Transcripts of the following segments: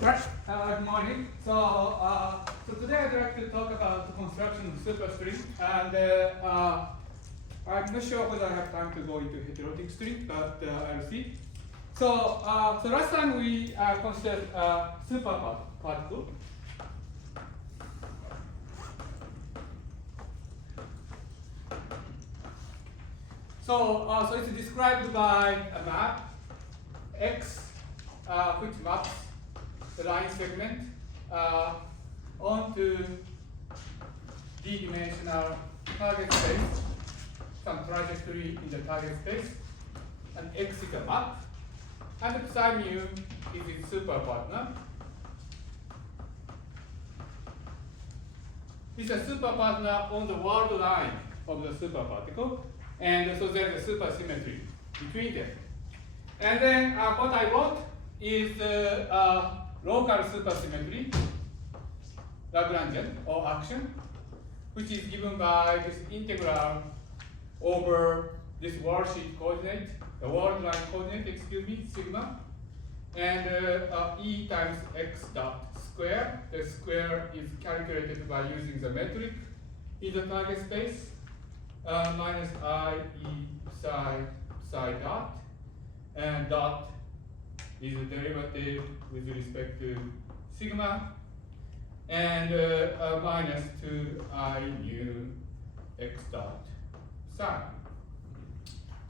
Right. Good morning. So today I'd like to talk about the construction of superstring, and I'm not sure whether I have time to go into heterotic string, but I'll see. So last time we considered superparticle. So it's described by a map X, which maps the line segment onto d-dimensional target space, some trajectory in the target space, and X is a map, and the psi mu is its superpartner. It's a superpartner on the world line of the superparticle, and so there is a supersymmetry between them. And then what I wrote is the local supersymmetry, Lagrangian or action, which is given by this integral over this worldsheet coordinate, the world line coordinate, sigma, and E times x dot square. The square is calculated by using the metric in the target space, minus I E psi dot, and dot is a derivative with respect to sigma, and minus 2I mu x dot psi.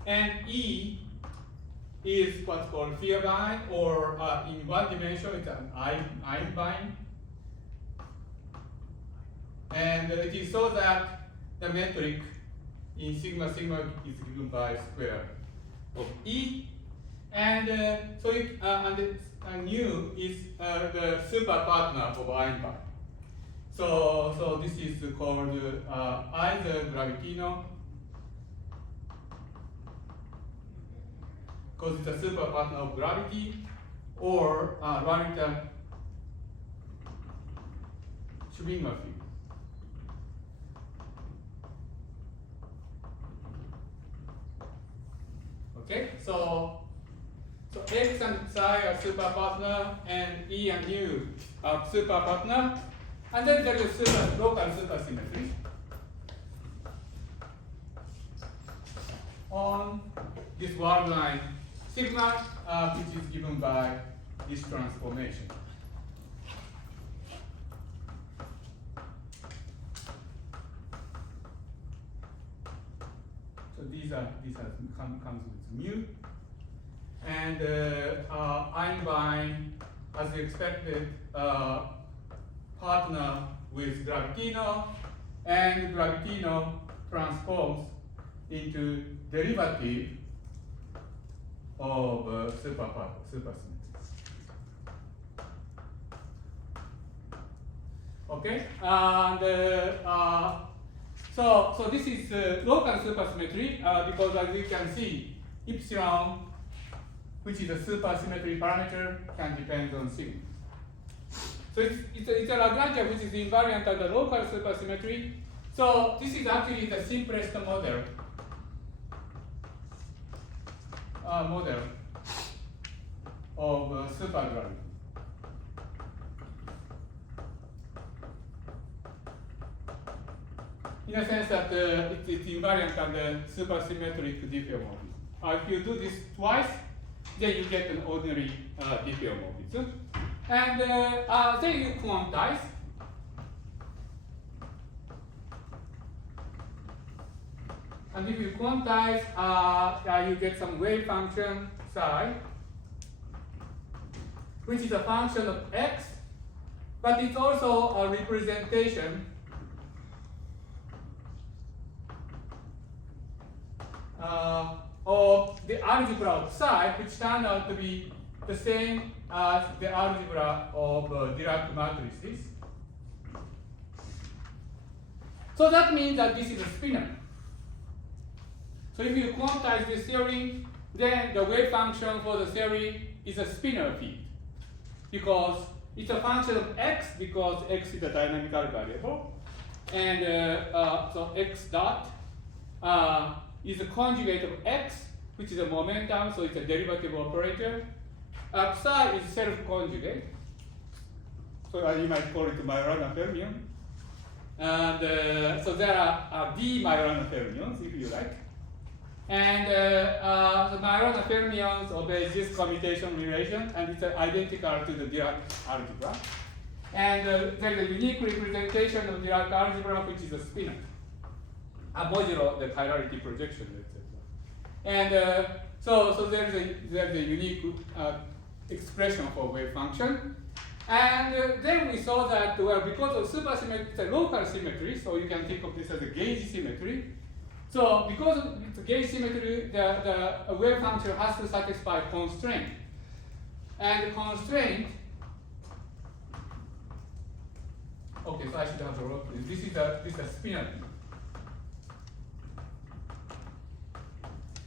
And E is what's called Vierbein, or in one dimension it's an Einbein. And it is so that the metric in sigma is given by square of E. And so it, nu is the superpartner of Einbein. So this is called either Gravitino, because it's a superpartner of gravity, or Ramita Schwinger field. Okay, so X and psi are superpartner, and E and nu are superpartner, and then there is local supersymmetry on this world line sigma, which is given by this transformation. So these comes with mu. And Einbein, as expected, partner with Gravitino, and Gravitino transforms into derivative of supersymmetry. Okay, and so this is local supersymmetry because, as you can see, epsilon, which is a supersymmetry parameter, can depend on sigma. So it's a Lagrangian which is invariant at the local supersymmetry. So this is actually the simplest model of supergravity. In a sense that it's invariant at the supersymmetric diffeomorphism. If you do this twice, then you get an ordinary diffeomorphism. And then you quantize. And if you quantize, you get some wave function psi, which is a function of x, but it's also a representation of the algebra of psi, which turned out to be the same as the algebra of Dirac matrices. So that means that this is a spinor. So if you quantize this theory, then the wave function for the theory is a spinor field, because it's a function of x, because x is a dynamical variable, and so x dot is a conjugate of x, which is a momentum, so it's a derivative operator. Psi is self-conjugate. so you might call it Majorana fermion. And so there are d Majorana fermions, if you like. And the Majorana fermions obey this commutation relation, and it's identical to the Dirac algebra. And there is a unique representation of Dirac algebra, which is a spinor, a modulo the chirality projection, etc. And so there's a unique expression for wave function. And then we saw that, well, because of supersymmetry, it's a local symmetry, so you can think of this as a gauge symmetry. So because of the gauge symmetry, the wave function has to satisfy constraint. And the constraint, okay, so I should have the road. This is a spinor.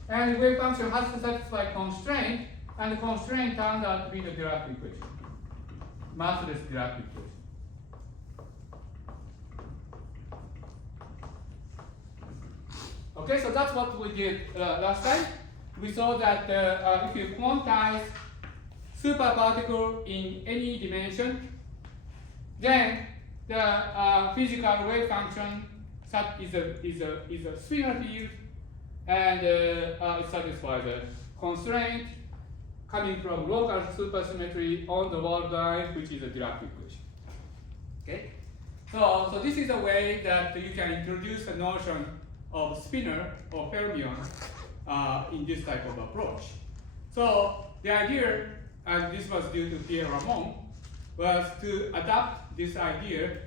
And the wave function has to satisfy constraint, and the constraint turns out to be the Dirac equation, massless Dirac equation. Okay, so that's what we did last time. We saw that if you quantize superparticle in any dimension, then the physical wave function is a spinor field, and it satisfies the constraint coming from local supersymmetry on the world line, which is a Dirac equation. Okay, so this is a way that you can introduce the notion of spinor or fermion in this type of approach. So the idea, and this was due to Pierre Ramon, was to adapt this idea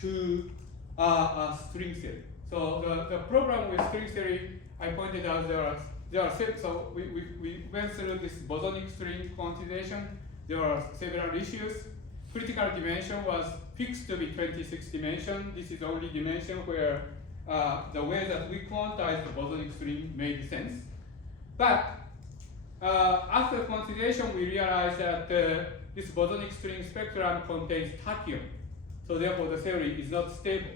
to a string theory. So the problem with string theory, I pointed out there are so we went through this bosonic string quantization. There are several issues. Critical dimension was fixed to be 26 dimension. This is the only dimension where the way that we quantized the bosonic string made sense. But after quantization, we realized that this bosonic string spectrum contains tachyon. So therefore, the theory is not stable.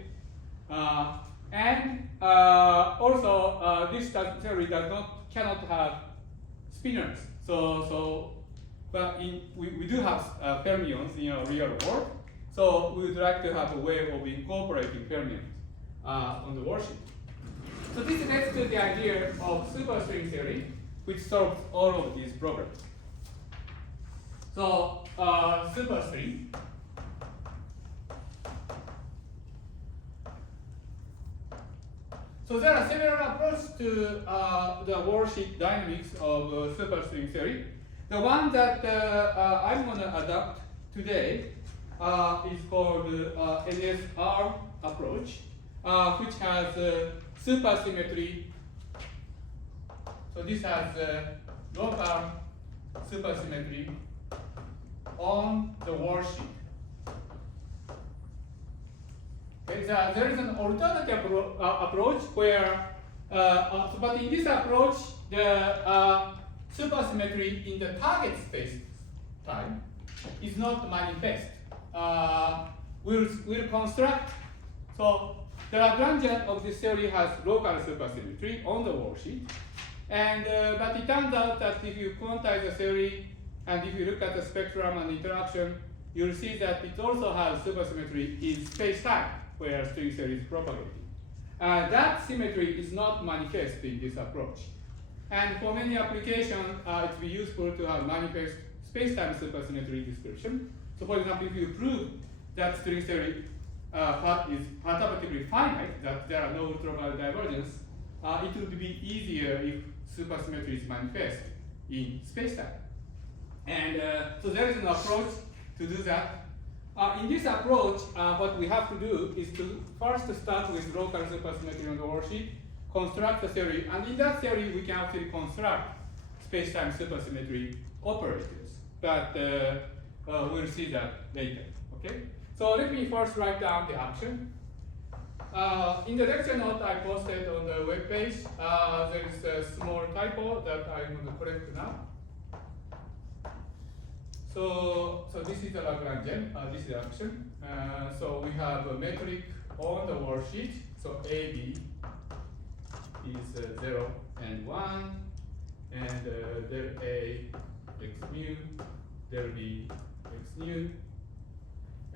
And also, this theory cannot have spinors. But we do have fermions in our real world. So we would like to have a way of incorporating fermions on the worldsheet. So this leads to the idea of superstring theory, which solves all of these problems. So superstring. So there are several approaches to the worldsheet dynamics of superstring theory. The one that I'm going to adopt today is called NSR approach, which has supersymmetry. So this has local supersymmetry on the worldsheet. Okay, so there is an alternative approach where, but in this approach, the supersymmetry in the target space time is not manifest. We'll construct. So the Lagrangian of this theory has local supersymmetry on the worldsheet, and but it turns out that if you quantize the theory and if you look at the spectrum and interaction, you'll see that it also has supersymmetry in space-time where string theory is propagating. That symmetry is not manifest in this approach. And for many applications, it would be useful to have manifest space-time supersymmetry description. So for example, if you prove that string theory is perturbatively finite, that there are no ultraviolet divergence, it would be easier if supersymmetry is manifest in space-time. And so there is an approach to do that. In this approach, what we have to do is to first start with local supersymmetry on the worldsheet, construct the theory, and in that theory we can actually construct space-time supersymmetry operators. But we'll see that later. Okay. So let me first write down the action. In the lecture note I posted on the web page, there is a small typo that I'm going to correct now. So this is the Lagrangian, this is action. So we have a metric on the worldsheet. So AB is 0 and 1, and del A x mu, del B x nu,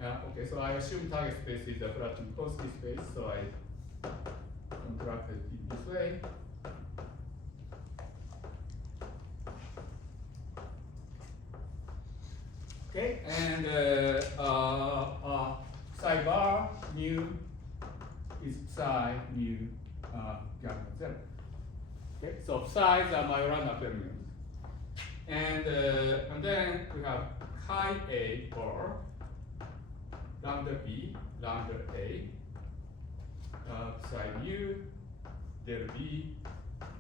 Okay, so I assume target space is a flat Minkowski space, so I contract it this way. Okay, and psi bar mu is psi mu gamma 0. Okay, so psi's are Majorana fermions. And then we have chi A bar, lambda B, lambda A, psi mu, del B,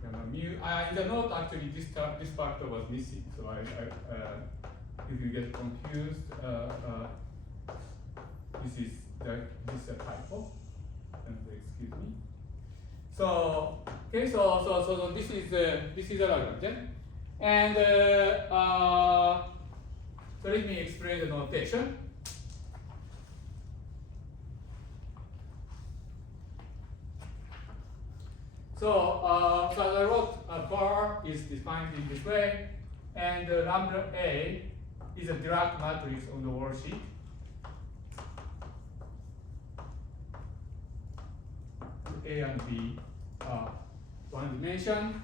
gamma mu. In the note, actually, this factor was missing. So if you get confused, this is a typo. And excuse me. So okay, so this is a Lagrangian, and so let me explain the notation. So as I wrote, a bar is defined in this way, and lambda A is a Dirac matrix on the worksheet. A and B are one dimension,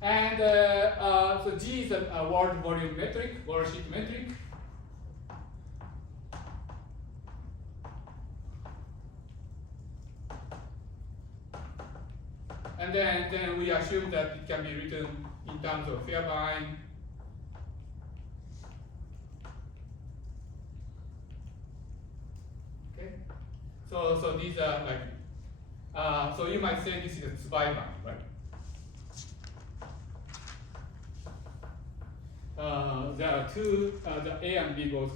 and so G is a word volume metric, worksheet metric. And then we assume that it can be written in terms of Fairbairn. Okay, so these are like, so you might say this is a Zweibein, right? There are two, the A and B both,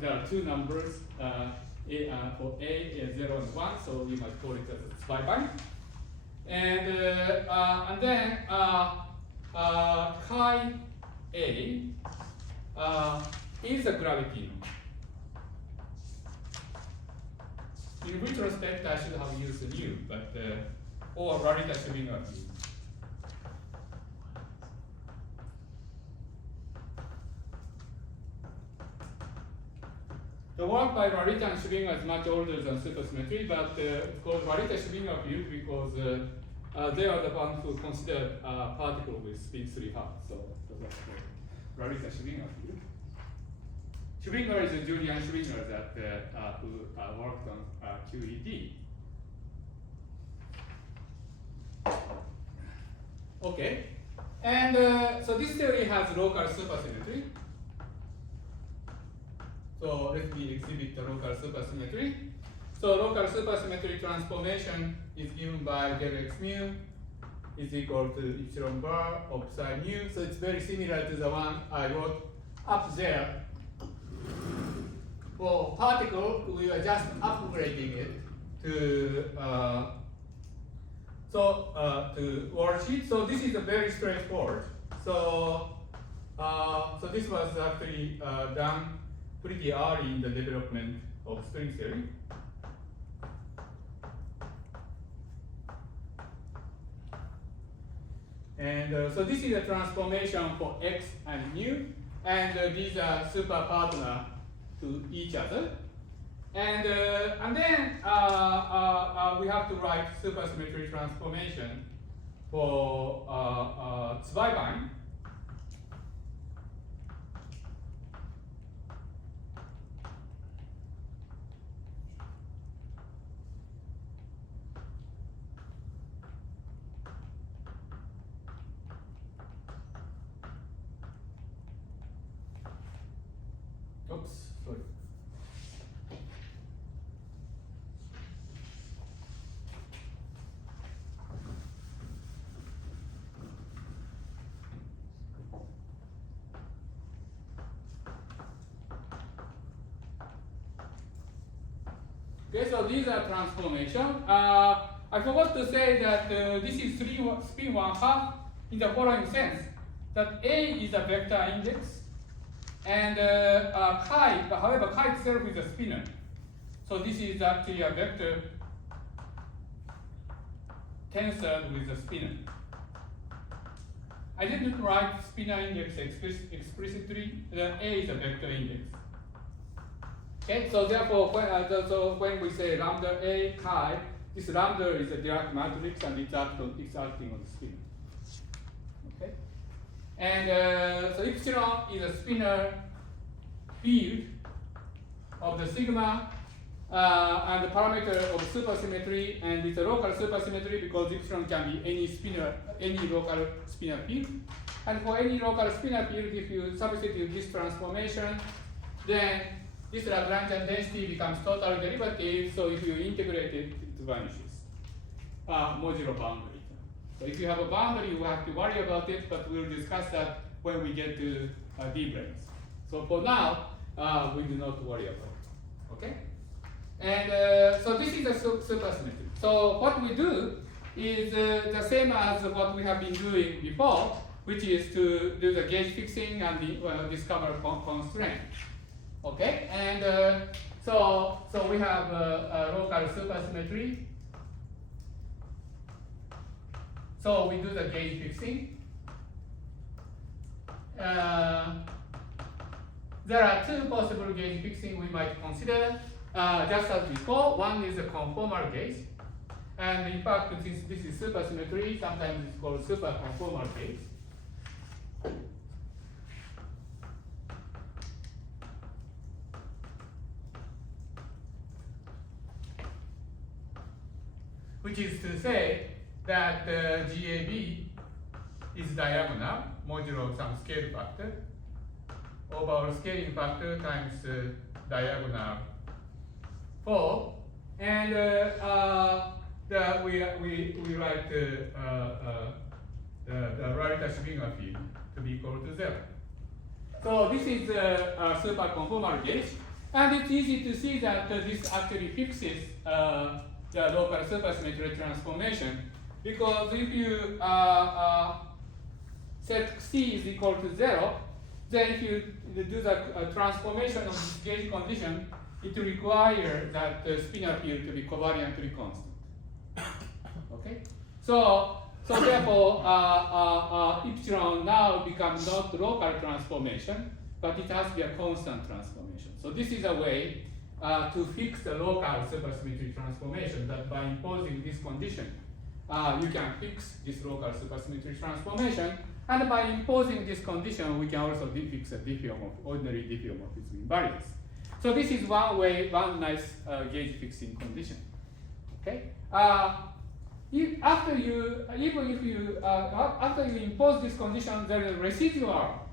there are two numbers, for A is 0 and 1, so you might call it as a Zweibein. And then chi A is a gravity. In retrospect, I should have used nu, but or Rarita-Schwinger nu. The work by Rarita and Schwinger is much older than supersymmetry, but it's called Rarita-Schwinger view because they are the ones who consider a particle with spin 3 halves. So that's the Rarita-Schwinger view. Schwinger is Julian Schwinger that who worked on QED. Okay, and so this theory has local supersymmetry. So let me exhibit the local supersymmetry. So local supersymmetry transformation is given by del x mu is equal to epsilon bar of psi mu. So it's very similar to the one I wrote up there. For particle, we were just upgrading it to to worksheet. So this is a very straightforward. So so this was actually done pretty early in the development of string theory. And so this is a transformation for x and mu, and these are super partner to each other. And then we have to write supersymmetry transformation for Zweibein. Oops, sorry. Okay, so these are transformation. I forgot to say that this is spin 1/2 in the following sense, that A is a vector index, and chi, but however, chi itself is a spinor. So this is actually a vector tensor with a spinor. I didn't write spinor index explicitly. The A is a vector index. Okay, so therefore, when we say lambda A chi, this lambda is a Dirac matrix and it's acting on the spinner. Okay, and so epsilon is a spinor field of the sigma and the parameter of supersymmetry, and it's a local supersymmetry because epsilon can be any local spinor field. And for any local spinor field, if you substitute this transformation, then this Lagrangian density becomes total derivative. So if you integrate it, it vanishes. Modulo boundary. So if you have a boundary, you have to worry about it, but we'll discuss that when we get to D-branes. So for now, we do not worry about it. Okay? And so this is a supersymmetry. So what we do is the same as what we have been doing before, which is to do the gauge fixing and discover constraint. Okay, and so we have a local supersymmetry. So we do the gauge fixing. There are two possible gauge fixing we might consider. Just as before, one is a conformal gauge, and in fact, since this is supersymmetry, sometimes it's called superconformal gauge. Which is to say that GAB is diagonal modulo some scale factor over scaling factor times diagonal 4, and we write the Rarita-Schwinger field to be equal to 0. So this is a superconformal gauge, and it's easy to see that this actually fixes the local supersymmetry transformation, because if you set C is equal to 0, then if you do the transformation of this gauge condition, it requires that the spinor field to be covariantly constant. Okay, so therefore epsilon now becomes not local transformation, but it has to be a constant transformation. So this is a way to fix the local supersymmetry transformation, that by imposing this condition, you can fix this local supersymmetry transformation, and by imposing this condition, we can also fix a ordinary diffeomorphism invariance. So this is one way, one nice gauge fixing condition. Okay. After you impose this condition, there is a residual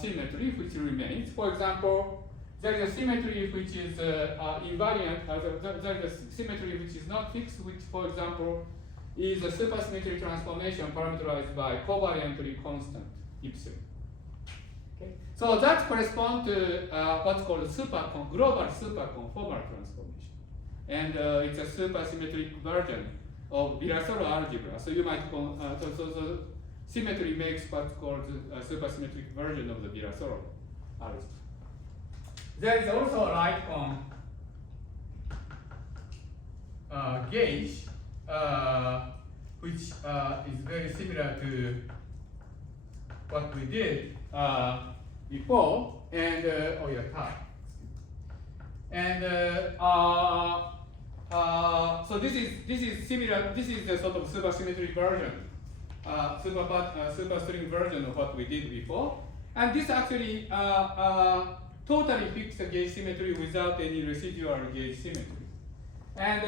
symmetry which remains. For example, there is a symmetry which is invariant. There is a symmetry which is not fixed, which, for example, is a supersymmetry transformation parameterized by covariantly constant epsilon. Okay. So that corresponds to what's called a global superconformal transformation, and it's a supersymmetric version of Virasoro algebra. So you might so symmetry makes what's called a supersymmetric version of the Virasoro algebra. There is also a Lightcon gauge, which is very similar to what we did before, and so this is similar. This is the sort of supersymmetric version, superstring version of what we did before, and this actually totally fixed the gauge symmetry without any residual gauge symmetry. And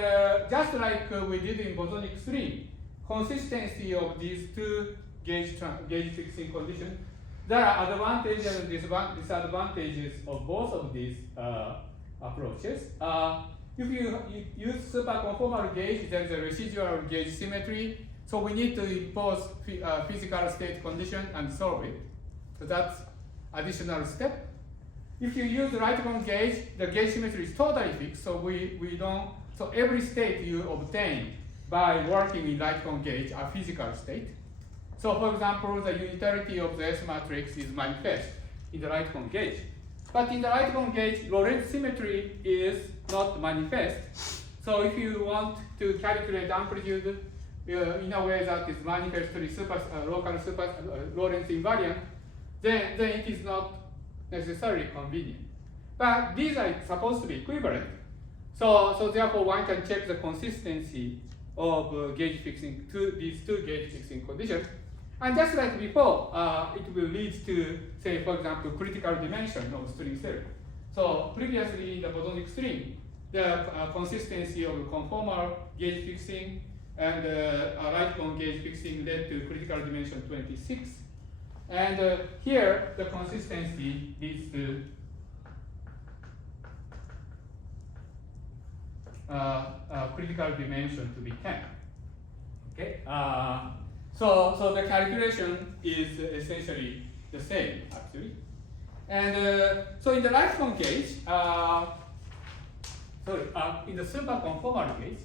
just like we did in bosonic string, consistency of these two gauge fixing conditions, there are advantages and disadvantages of both of these approaches. If you use superconformal gauge, there is a residual gauge symmetry, so we need to impose physical state condition and solve it. So that's additional step. If you use the Lightcon gauge, the gauge symmetry is totally fixed, so we don't. So every state you obtain by working in Lightcon gauge are physical state. So for example, the unitarity of the S matrix is manifest in the Lightcon gauge. But in the Lightcon gauge, Lorentz symmetry is not manifest. So if you want to calculate amplitude in a way that is manifestly local Lorentz invariant, then it is not necessarily convenient. But these are supposed to be equivalent. So therefore one can check the consistency of gauge fixing to these two gauge fixing conditions. And just like before, it will lead to, say, for example, critical dimension of string theory. So previously in the bosonic string, the consistency of conformal gauge fixing and right cone gauge fixing led to critical dimension 26. And here, the consistency leads to critical dimension to be 10. Okay. So the calculation is essentially the same, actually. And so in the right cone gauge, in the super conformal gauge,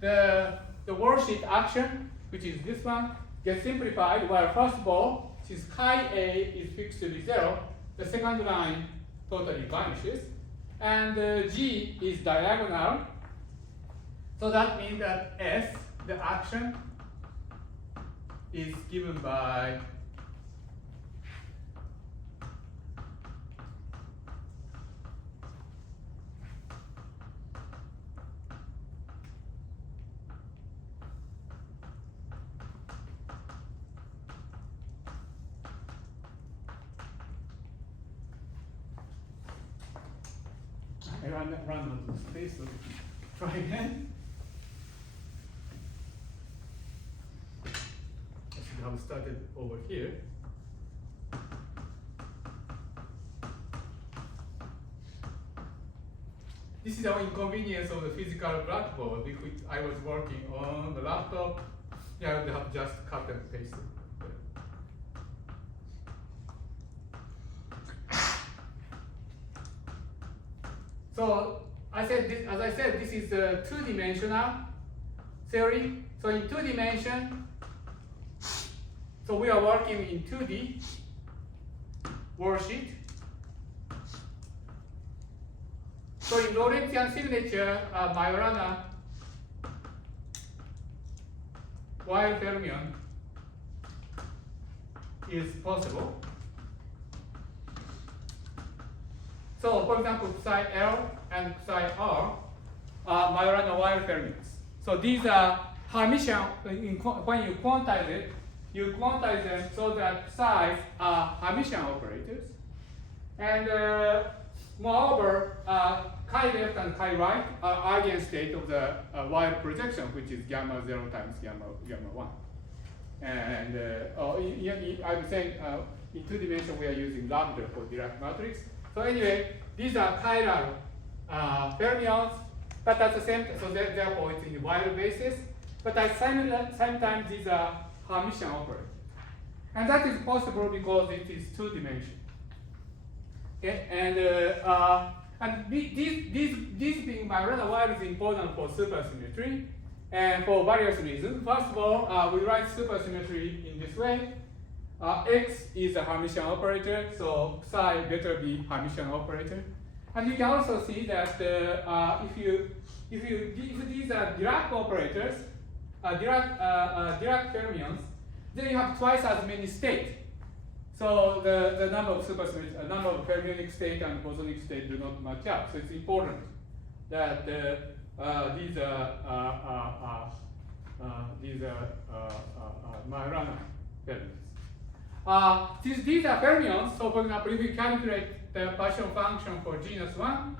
the worldsheet action, which is this one, gets simplified where first of all, since chi A is fixed to be 0, the second line totally vanishes. And G is diagonal. So that means that S, the action, is given by I run out of space, so try again. I should have started over here. This is our inconvenience of the physical blackboard, which I was working on the laptop. Yeah, I would have just cut and pasted. So as I said, this is a two-dimensional theory. So in two dimension, so we are working in 2D worldsheet. So in Lorentzian signature, Majorana Weyl fermion is possible. So for example, psi L and psi R are Majorana Weyl fermions. So these are Hermitian, when you quantize it, you quantize them so that psi's are Hermitian operators. And moreover, chi left and chi right are eigenstate of the Weyl projection, which is gamma 0 times gamma 1. And I'm saying in two dimensions we are using lambda for Dirac matrix. So anyway, these are chiral fermions, but at the same time, so therefore it's in the Weyl basis. But at the same time, these are Hermitian operators. And that is possible because it is two dimensional. Okay, and these being Majorana Weyl is important for supersymmetry, and for various reasons. First of all, we write supersymmetry in this way. X is a Hermitian operator, so psi better be Hermitian operator. And you can also see that if these are Dirac operators, Dirac fermions, then you have twice as many states. So the number of supersymmetry, number of fermionic state and bosonic state do not match up. So it's important that these are Majorana fermions. Since these are fermions, so for example, if you calculate the partial function for genus 1,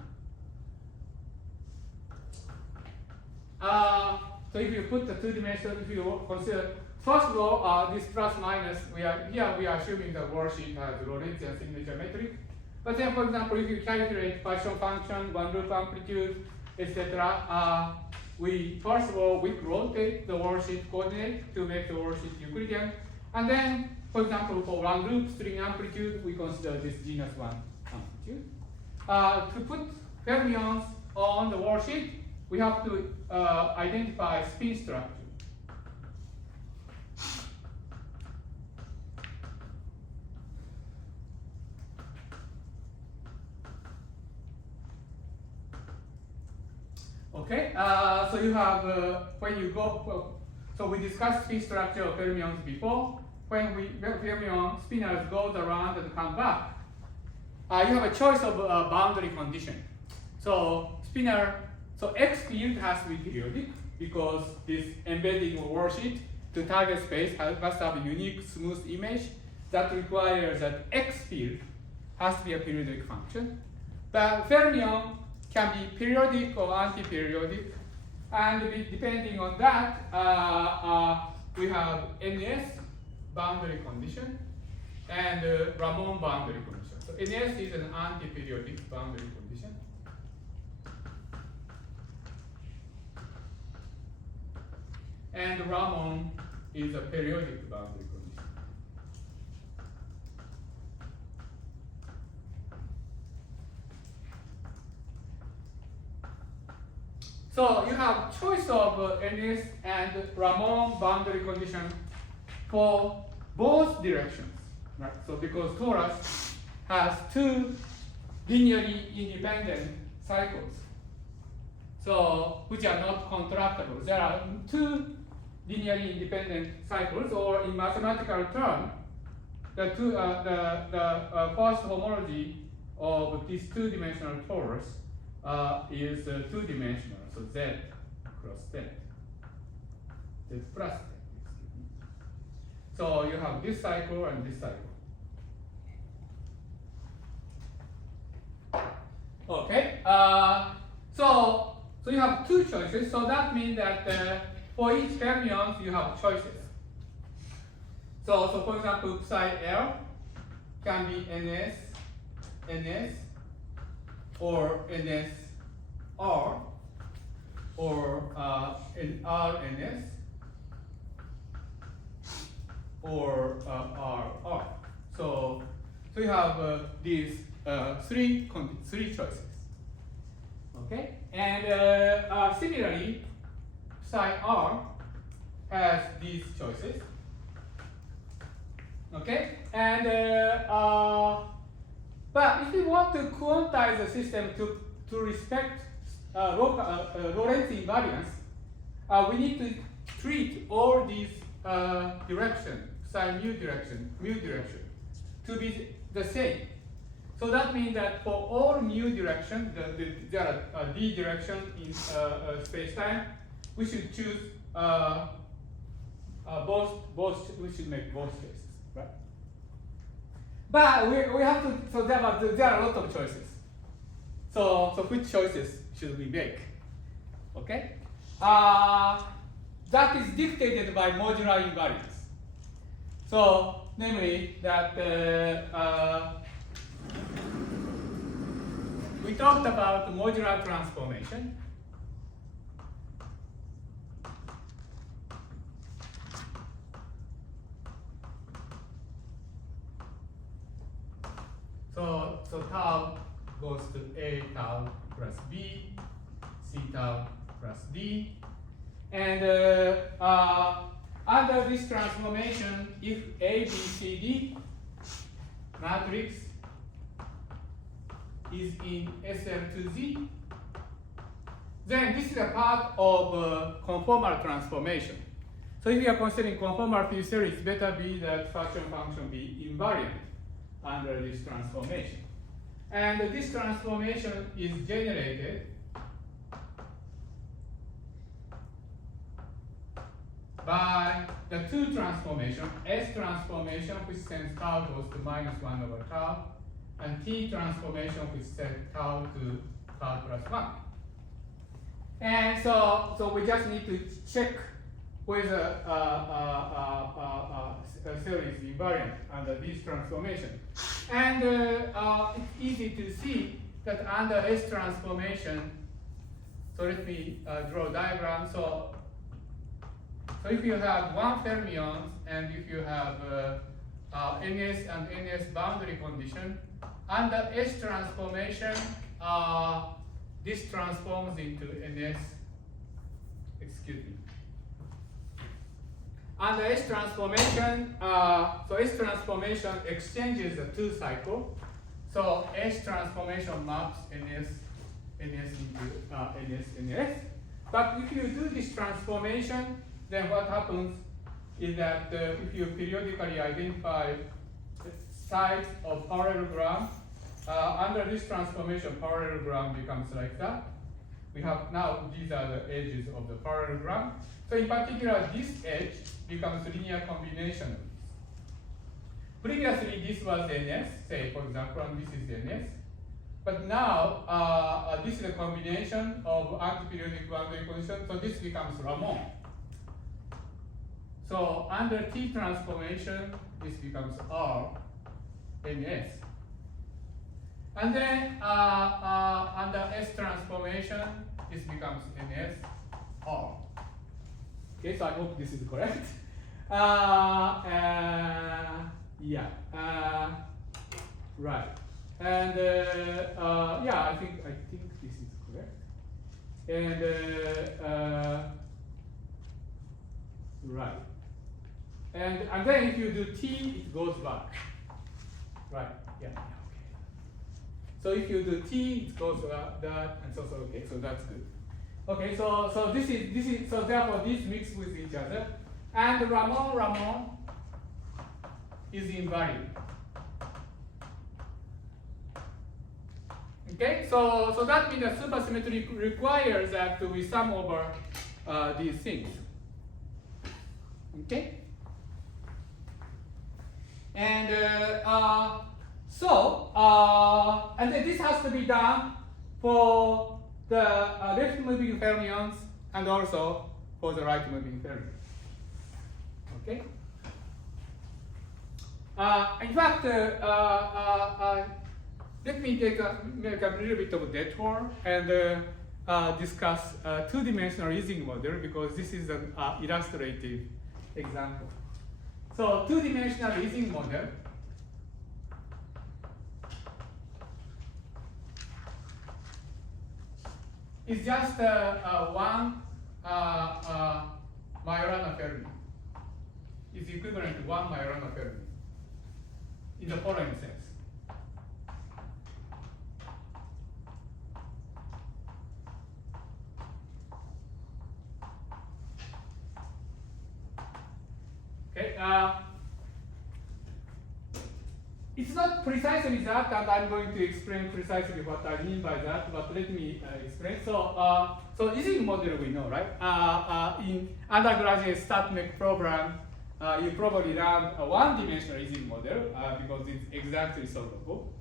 so if you put the two dimensional, if you consider, first of all, this plus minus, we are assuming the worldsheet has Lorentzian signature metric. But then, for example, if you calculate partial function, one loop amplitude, etc., we first of all we rotate the worldsheet coordinate to make the worldsheet Euclidean, and then, for example, for one loop string amplitude, we consider this genus 1 amplitude. To put fermions on the worldsheet, we have to identify spin structure. Okay, so you have, when you go, so we discussed spin structure of fermions before. when fermion spinors goes around and come back, you have a choice of boundary condition. So X field has to be periodic because this embedding worldsheet to target space must have a unique smooth image that requires that X field has to be a periodic function. But fermion can be periodic or anti-periodic, and depending on that, we have NS boundary condition and Ramon boundary condition. So NS is an anti-periodic boundary condition. And Ramon is a periodic boundary condition. So you have choice of NS and Ramon boundary condition for both directions, right? So because torus has two linearly independent cycles, so which are not contractible. There are two linearly independent cycles, or in mathematical terms, the first homology of this two-dimensional torus is two-dimensional. So Z cross Z, Z plus Z, excuse me. So you have this cycle and this cycle. Okay. So you have two choices. So that means that for each fermions you have choices. So for example, psi L can be NS, or NSR, or RNS, or RR. So you have these three choices. Okay, and similarly, psi R has these choices. Okay, and but if you want to quantize the system to respect Lorentz invariance, we need to treat all these direction, psi mu direction, to be the same. So that means that for all mu direction, there are d direction in space-time, we should choose we should make both cases, right? But we have to, so there are a lot of choices. So which choices should we make? Okay? That is dictated by modular invariance. So, namely, that we talked about modular transformation. So tau goes to A tau plus B, C tau plus D. And under this transformation, if A, B, C, D matrix is in SL2Z, then this is a part of conformal transformation. So if you are considering conformal field theory, it's better be that fraction function be invariant under this transformation. And this transformation is generated by the two transformations, S transformation which sends tau goes to -1 over tau, and T transformation which sends tau to tau plus 1. And so we just need to check whether theory is invariant under this transformation. And it's easy to see that under S transformation, so let me draw a diagram. So if you have one fermion and if you have NS and NS boundary condition, under S transformation, this transforms into NS, excuse me. Under S transformation, so S transformation exchanges the two cycle. So S transformation maps NS into NS. But if you do this transformation, then what happens? is that if you periodically identify the sides of parallelogram, under this transformation, parallelogram becomes like that. We have now, these are the edges of the parallelogram. So in particular, this edge becomes linear combination. Previously, this was NS, say for example, and this is NS. But now, this is a combination of antiperiodic boundary condition, so this becomes Ramon. So under T transformation, this becomes R, NS. And then under S transformation, this becomes NS, R. Okay, so I hope this is correct. Yeah, right. And yeah, I think this is correct. And right. And then if you do T, it goes back. Right. Yeah. Okay. So if you do T, it goes that, and so okay. So that's good. Okay. So this is so therefore these mix with each other, and Ramon is invariant. Okay, so that means that supersymmetry requires that we sum over these things. Okay, and and then this has to be done for the left moving fermions and also for the right moving fermions. Okay. In fact, let me make a little bit of a detour and discuss two-dimensional Ising model, because this is an illustrative example. So two-dimensional Ising model is just one Majorana Fermi. Is equivalent to one Majorana Fermi in the following sense. Okay, it's not precisely that, and I'm going to explain precisely what I mean by that, but let me explain. So Ising model we know, right? In undergraduate StatMech program, you probably learned a one-dimensional Ising model because it's exactly solvable.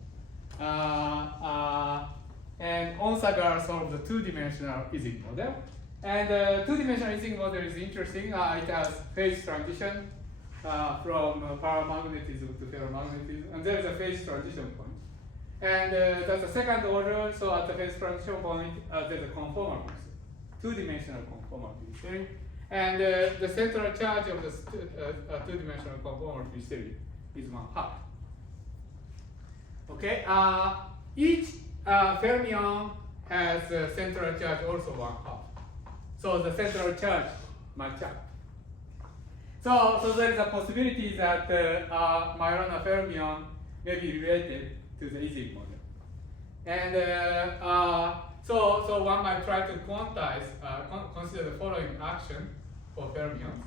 And Onsagar solved the two-dimensional Ising model. And two-dimensional Ising model is interesting. It has phase transition from paramagnetism to ferromagnetism, and there is a phase transition point. And that's the second order, so at the phase transition point, there's a conformal field, two-dimensional conformal field. And the central charge of the two-dimensional conformal field is 1/2. Okay, each fermion has a central charge also 1/2. So the central charge match up. So there is a possibility that Majorana fermion may be related to the Ising model. And so one might try to quantize, consider the following action for fermions.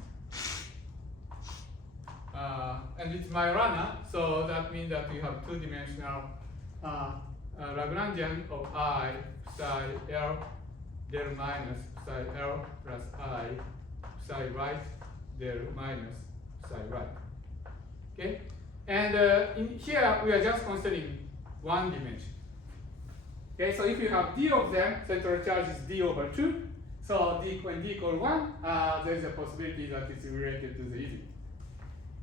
And it's Majorana, so that means that you have two-dimensional Lagrangian of I psi L del minus psi L plus I psi right del minus psi right. Okay? And in here we are just considering one dimension. Okay, so if you have d of them, central charge is d over 2. So when d equals 1, there is a possibility that it's related to the Ising.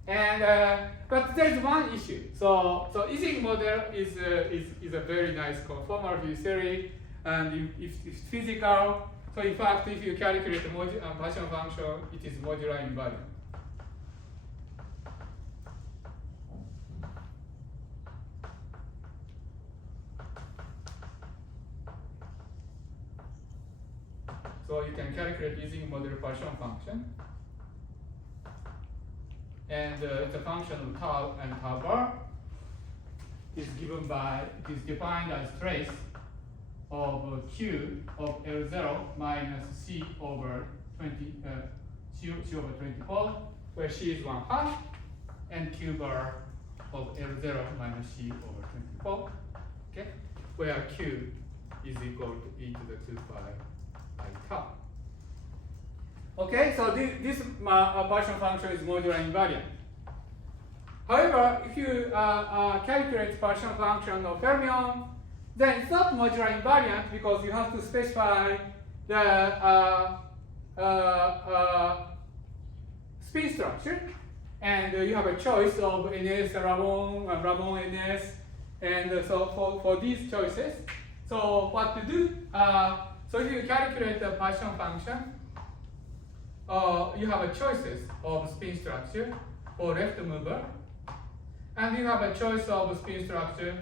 And but there is one issue. So Ising model is a very nice conformal field theory, and if it's physical. So in fact, if you calculate the Paschen function, it is modular invariant. So you can calculate using modular Paschen function. And the function of tau and tau bar is given by, it is defined as trace of Q of L0 minus C over 20, C over 24 where C is 1/2, and Q bar of L0 minus C over 24, okay, where Q is equal to e to the 2 pi I tau. Okay, so this partial function is modular invariant. However, if you calculate partial function of fermion, then it's not modular invariant because you have to specify the spin structure, and you have a choice of NS Ramon, Ramon NS, and so for these choices. So what to do? So if you calculate the partial function, you have a choices of spin structure for left mover, and you have a choice of spin structure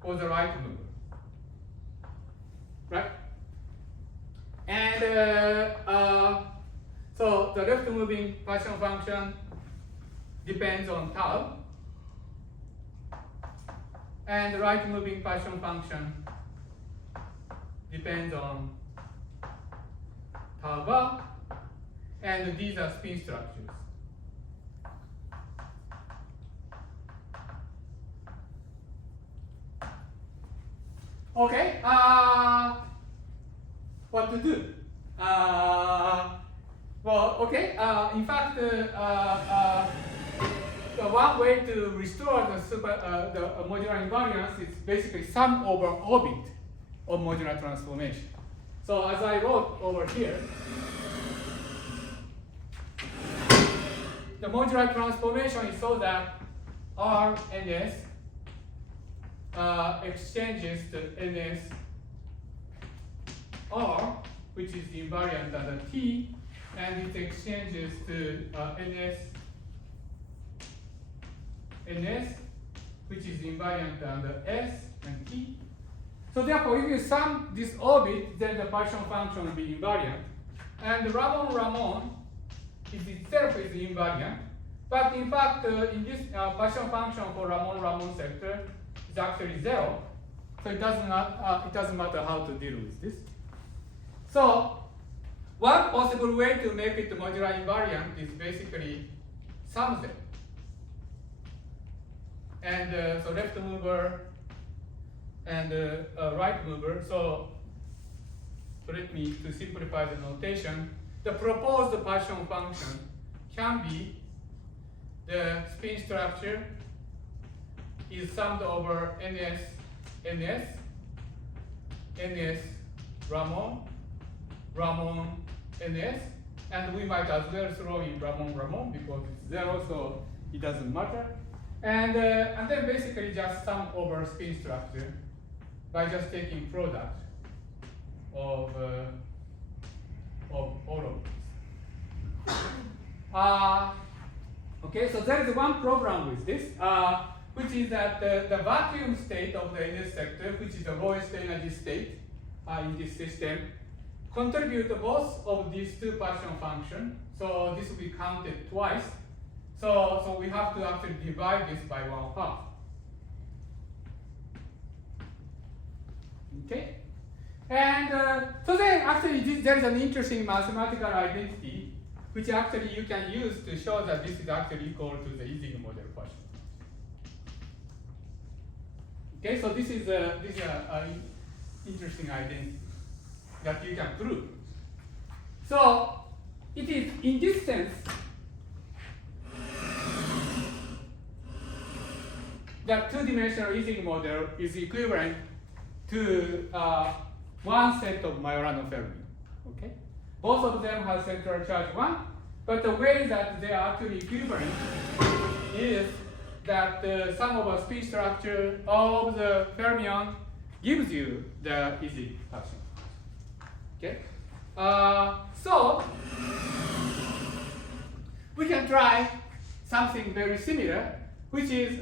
for the right mover, right? And so the left moving partial function depends on tau, and the right moving partial function depends on tau bar, and these are spin structures. Okay, what to do? Well, okay, in fact, one way to restore the modular invariance is basically sum over orbit of modular transformation. So as I wrote over here, the modular transformation is so that R ns exchanges to ns R, which is invariant under T, and it exchanges to ns, which is invariant under S and T. So therefore, if you sum this orbit, then the partial function will be invariant. And Ramon is itself is invariant. But in fact, in this partial function for Ramon sector is actually 0. So it doesn't matter how to deal with this. So one possible way to make it modular invariant is basically sum them. And so left mover and right mover. So let me to simplify the notation. The proposed partial function can be the spin structure is summed over ns Ramon ns, and we might as well throw in Ramon because it's 0, so it doesn't matter. And then basically just sum over spin structure by just taking product of all of these. Okay, so there is one problem with this, which is that the vacuum state of the NS sector, which is the lowest energy state in this system, contribute both of these two partial functions. So this will be counted twice. So we have to actually divide this by 1/2. Okay, and so then actually there is an interesting mathematical identity which actually you can use to show that this is actually equal to the Ising model partial. Okay, so this is an interesting identity that you can prove. So it is in this sense that two-dimensional Ising model is equivalent to one set of Majorano fermi. Okay, both of them have central charge 1, but the way that they are actually equivalent is that the sum of a spin structure of the fermion gives you the Ising partial. Okay, so we can try something very similar, which is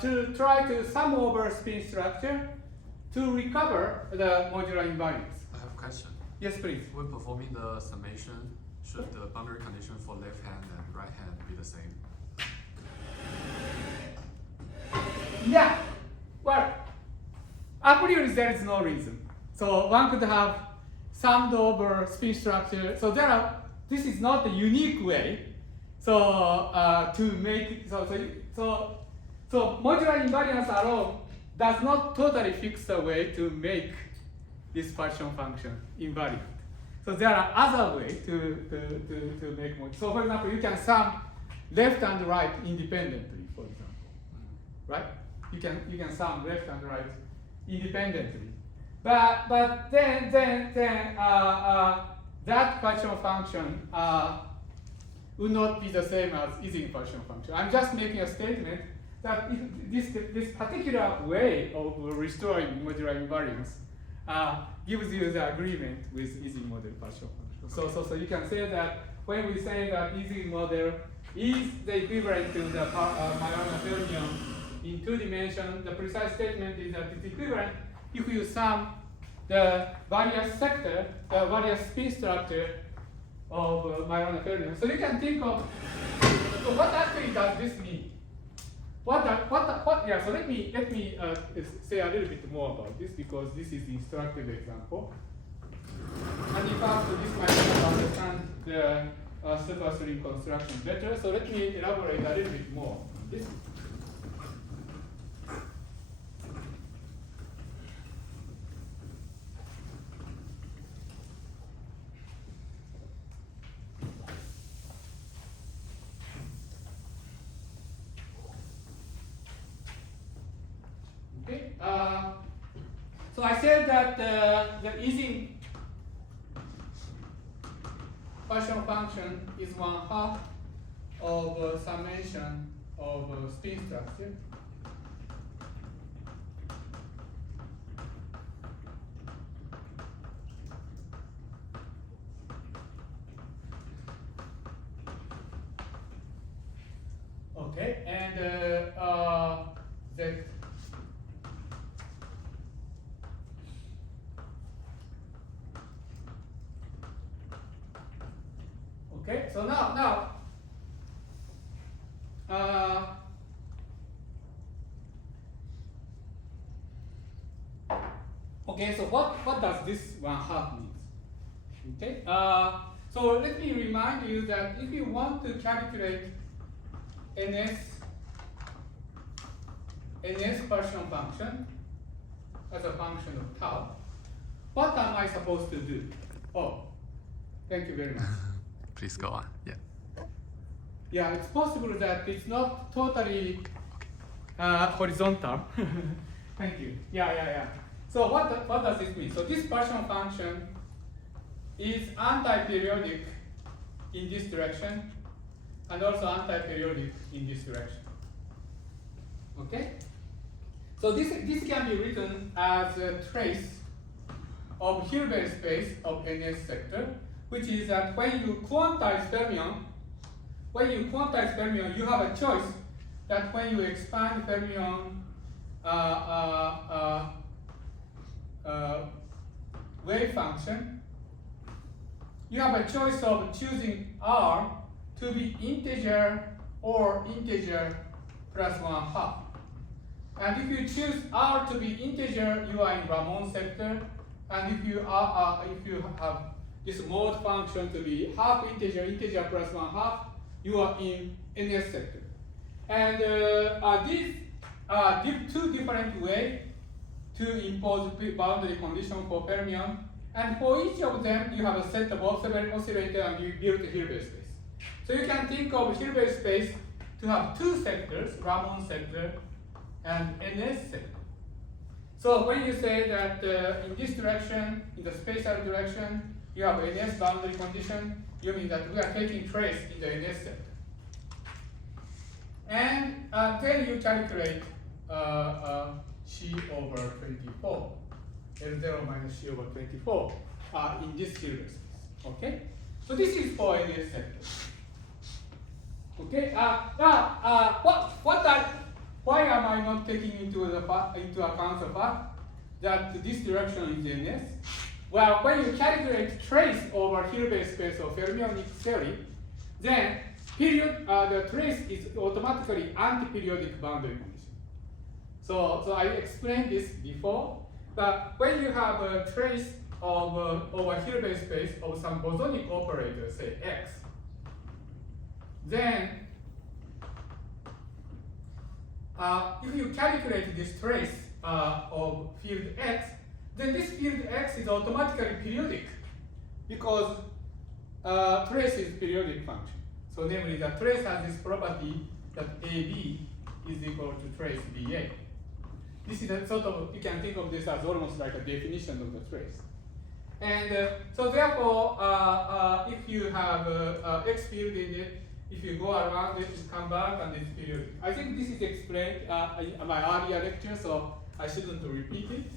to try to sum over spin structure to recover the modular invariance. I have a question. Yes, please. When performing the summation, should the boundary condition for left hand and right hand be the same? Yeah. Well, a priori there is no reason. So one could have summed over spin structure. So this is not a unique way. So to make so modular invariance alone does not totally fix the way to make this partition function invariant. So there are other ways to make modular. So for example, you can sum left and right independently, for example, right? You can sum left and right independently. But then that partition function would not be the same as Ising partition function. I'm just making a statement that this particular way of restoring modular invariance gives you the agreement with Ising model partition function. So you can say that when we say that Ising model is the equivalent to the Majorana fermion in 2 dimensions, the precise statement is that it's equivalent if you sum the various sector, the various spin structure of Majorana fermion. So you can think of, so what actually does this mean? Yeah, so let me say a little bit more about this because this is the instructive example. And in fact, this might help us understand the superstring construction better. So let me elaborate a little bit more on this. Okay. So I said that the Ising partition function is 1/2 of summation of spin structure. Okay, and that. Okay, so now, okay, so what does this 1/2 mean? Okay, so let me remind you that if you want to calculate NS partition function as a function of tau, what am I supposed to do? Oh, thank you very much. Please go on. Yeah. Yeah, it's possible that it's not totally horizontal. Thank you. Yeah. So what does this mean? So this partition function is anti-periodic in this direction and also anti-periodic in this direction. Okay? So this can be written as a trace of Hilbert space of NS sector, which is that when you quantize fermion, you have a choice that when you expand fermion wave function, you have a choice of choosing R to be integer or integer plus 1/2. And if you choose R to be integer, you are in Ramond sector, and if you have this mode function to be half integer, integer plus 1/2, you are in NS sector. And these are 2 different ways to impose boundary condition for fermion. And for each of them, you have a set of oscillator and you build a Hilbert space. So you can think of Hilbert space to have 2 sectors, Ramond sector and NS sector. So when you say that in this direction, in the spatial direction, you have NS boundary condition, you mean that we are taking trace in the NS sector. And then you calculate C over 24, L0 minus C over 24 in this Hilbert space. Okay? So this is for NS sector. Okay? Why am I not taking into account the fact that this direction is NS? Well, when you calculate trace over Hilbert space of fermionic theory, then the trace is automatically anti-periodic boundary condition. So I explained this before, but when you have a trace of over Hilbert space of some bosonic operator, say X, then if you calculate this trace of field X, then this field X is automatically periodic because trace is periodic function. So namely, the trace has this property that AB is equal to trace BA. This is a sort of, you can think of this as almost like a definition of the trace. And so therefore, if you have X field in it, if you go around it, you come back and it's periodic. I think this is explained in my earlier lecture, so I shouldn't repeat it.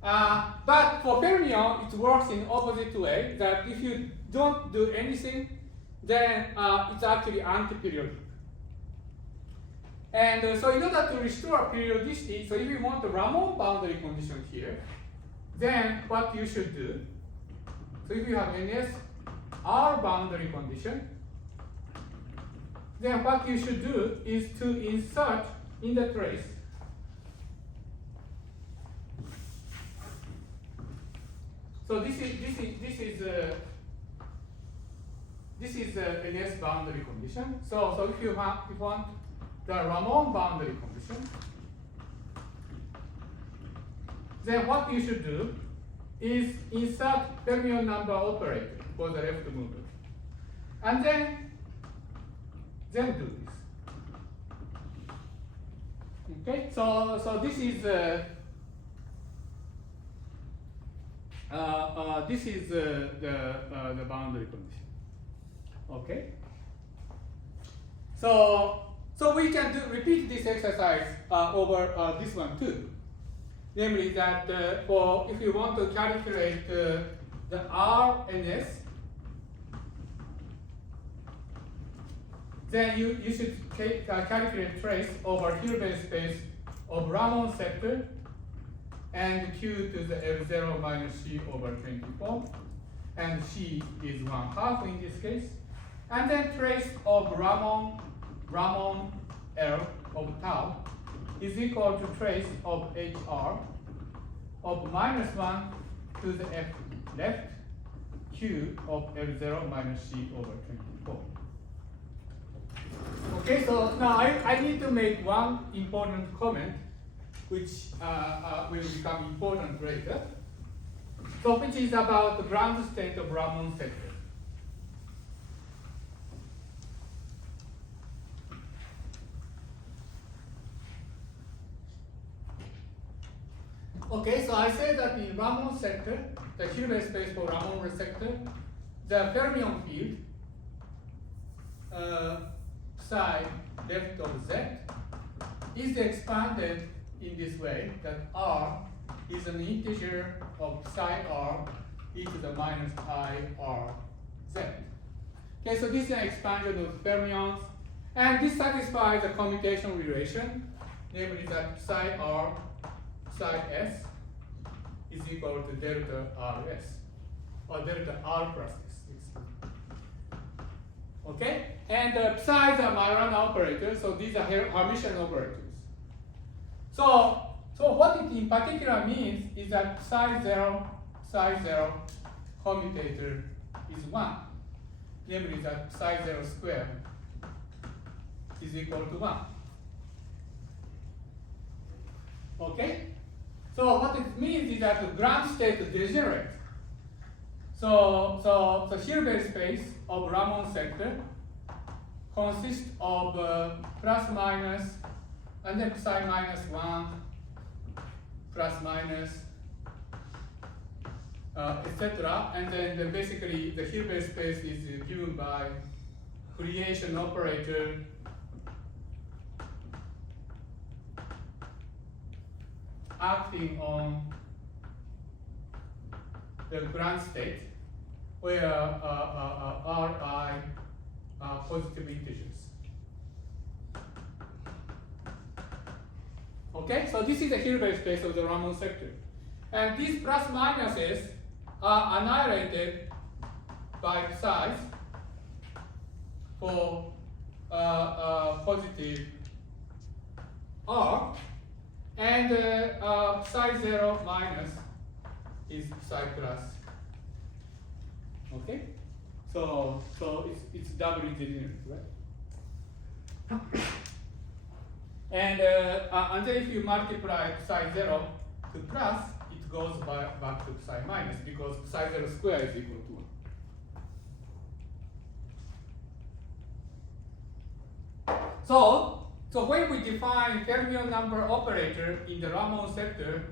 But for fermion, it works in opposite way, that if you don't do anything, then it's actually anti-periodic. And so in order to restore periodicity, so if you want the Ramon boundary condition here, then what you should do, so if you have NS R boundary condition, then what you should do is to insert in the trace so this is NS boundary condition. So if you want the Ramon boundary condition, then what you should do is insert fermion number operator for the left movement, and then do this. Okay, so this is the boundary condition. Okay, so we can repeat this exercise over this one too. Namely that for if you want to calculate the RNS, then you should calculate trace over Hilbert space of Ramon sector and Q to the L0 minus C over 24, and C is 1/2 in this case, and then trace of Ramon L of tau is equal to trace of HR of -1 to the F left Q of L0 minus C over 24. Okay, so now I need to make one important comment which will become important later. So which is about the ground state of Ramon sector. Okay, so I said that in Ramon sector, the Hilbert space for Ramon sector, the fermion field psi left of Z is expanded in this way that R is an integer of psi R e to the minus I R Z. Okay, so this is an expansion of fermions, and this satisfies the commutation relation, namely that psi R psi S is equal to delta RS, or delta R plus S. Okay, and psi's are Majorana operators, so these are Hermitian operators. So what it in particular means is that psi zero commutator is 1, namely that psi 0 squared is equal to 1. Okay, so what it means is that the ground state degenerate. So Hilbert space of Ramon sector consists of plus minus and then psi minus 1 plus minus etc. And then basically the Hilbert space is given by creation operator acting on the ground state where Ri are positive integers. Okay, so this is the Hilbert space of the Ramon sector. And these plus minuses are annihilated by psi's for positive R, and psi 0 minus is psi plus Okay, so it's doubly degenerate, right? And then if you multiply psi 0 to plus, it goes back to psi minus because psi 0 square is equal to 1. So when we define fermion number operator in the Raman sector,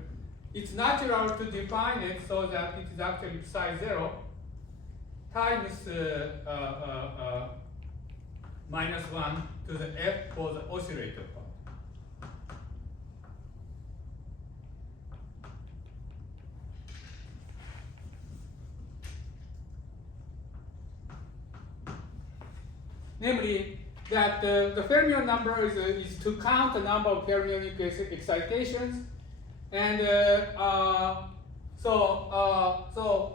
it's natural to define it so that it is actually psi 0 times minus 1 to the f for the oscillator part. Namely, that the fermion number is to count the number of fermionic excitations, and so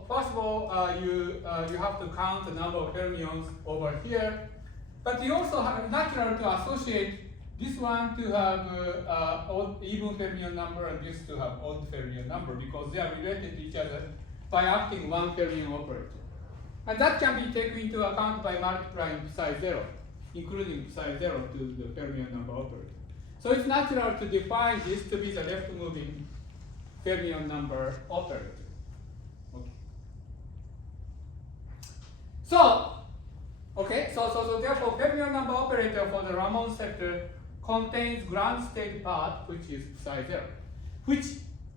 first of all, you have to count the number of fermions over here, but you also have natural to associate this one to have odd even fermion number and this to have odd fermion number because they are related to each other by acting one fermion operator. And that can be taken into account by multiplying psi 0, including psi 0 to the fermion number operator. So it's natural to define this to be the left-moving fermion number operator. Okay. So therefore, fermion number operator for the Raman sector contains ground state part, which is psi 0, which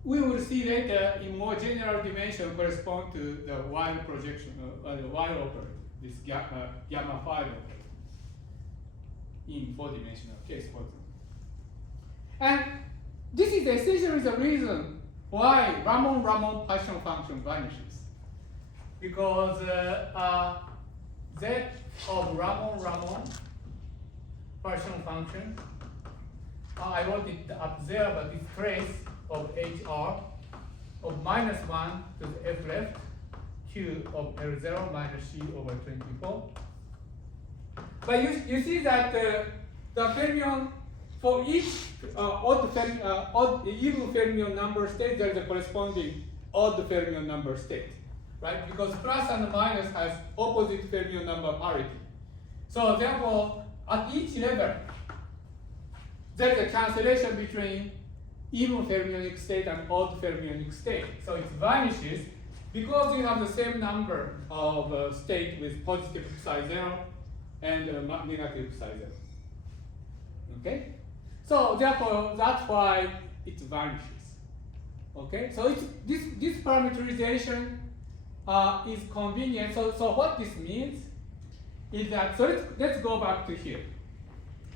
we will see later in more general dimension correspond to the Y projection, the Y operator, this gamma 5 operator in 4-dimensional case, for example. And this is essentially the reason why Raman partial function vanishes. Because Z of Raman partial function, I wrote it up there, but it's trace of HR of minus 1 to the F left, Q of L0 minus C over 24. But you see that the fermion, for each odd even fermion number state, there is a corresponding odd fermion number state, right? Because plus and minus has opposite fermion number parity. So therefore, at each level, there is a cancellation between even fermionic state and odd fermionic state. So it vanishes because you have the same number of state with positive psi 0 and negative psi 0. Okay? So therefore, that's why it vanishes. Okay? So it's, this parameterization is convenient. So what this means is that, so let's go back to here.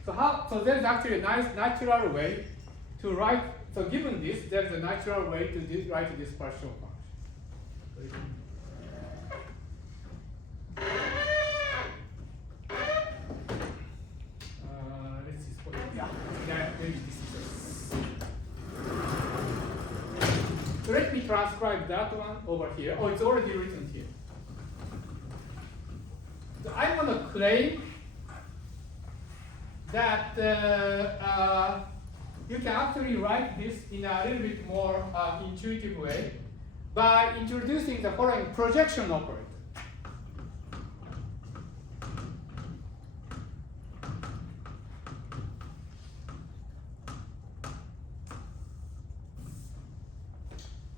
So there's actually a nice natural way to write. So given this, there's a natural way to write this partial function. Let's see. Yeah, maybe this is so let me transcribe that one over here. Oh, it's already written here. So I want to claim that you can actually write this in a little bit more intuitive way by introducing the following projection operator.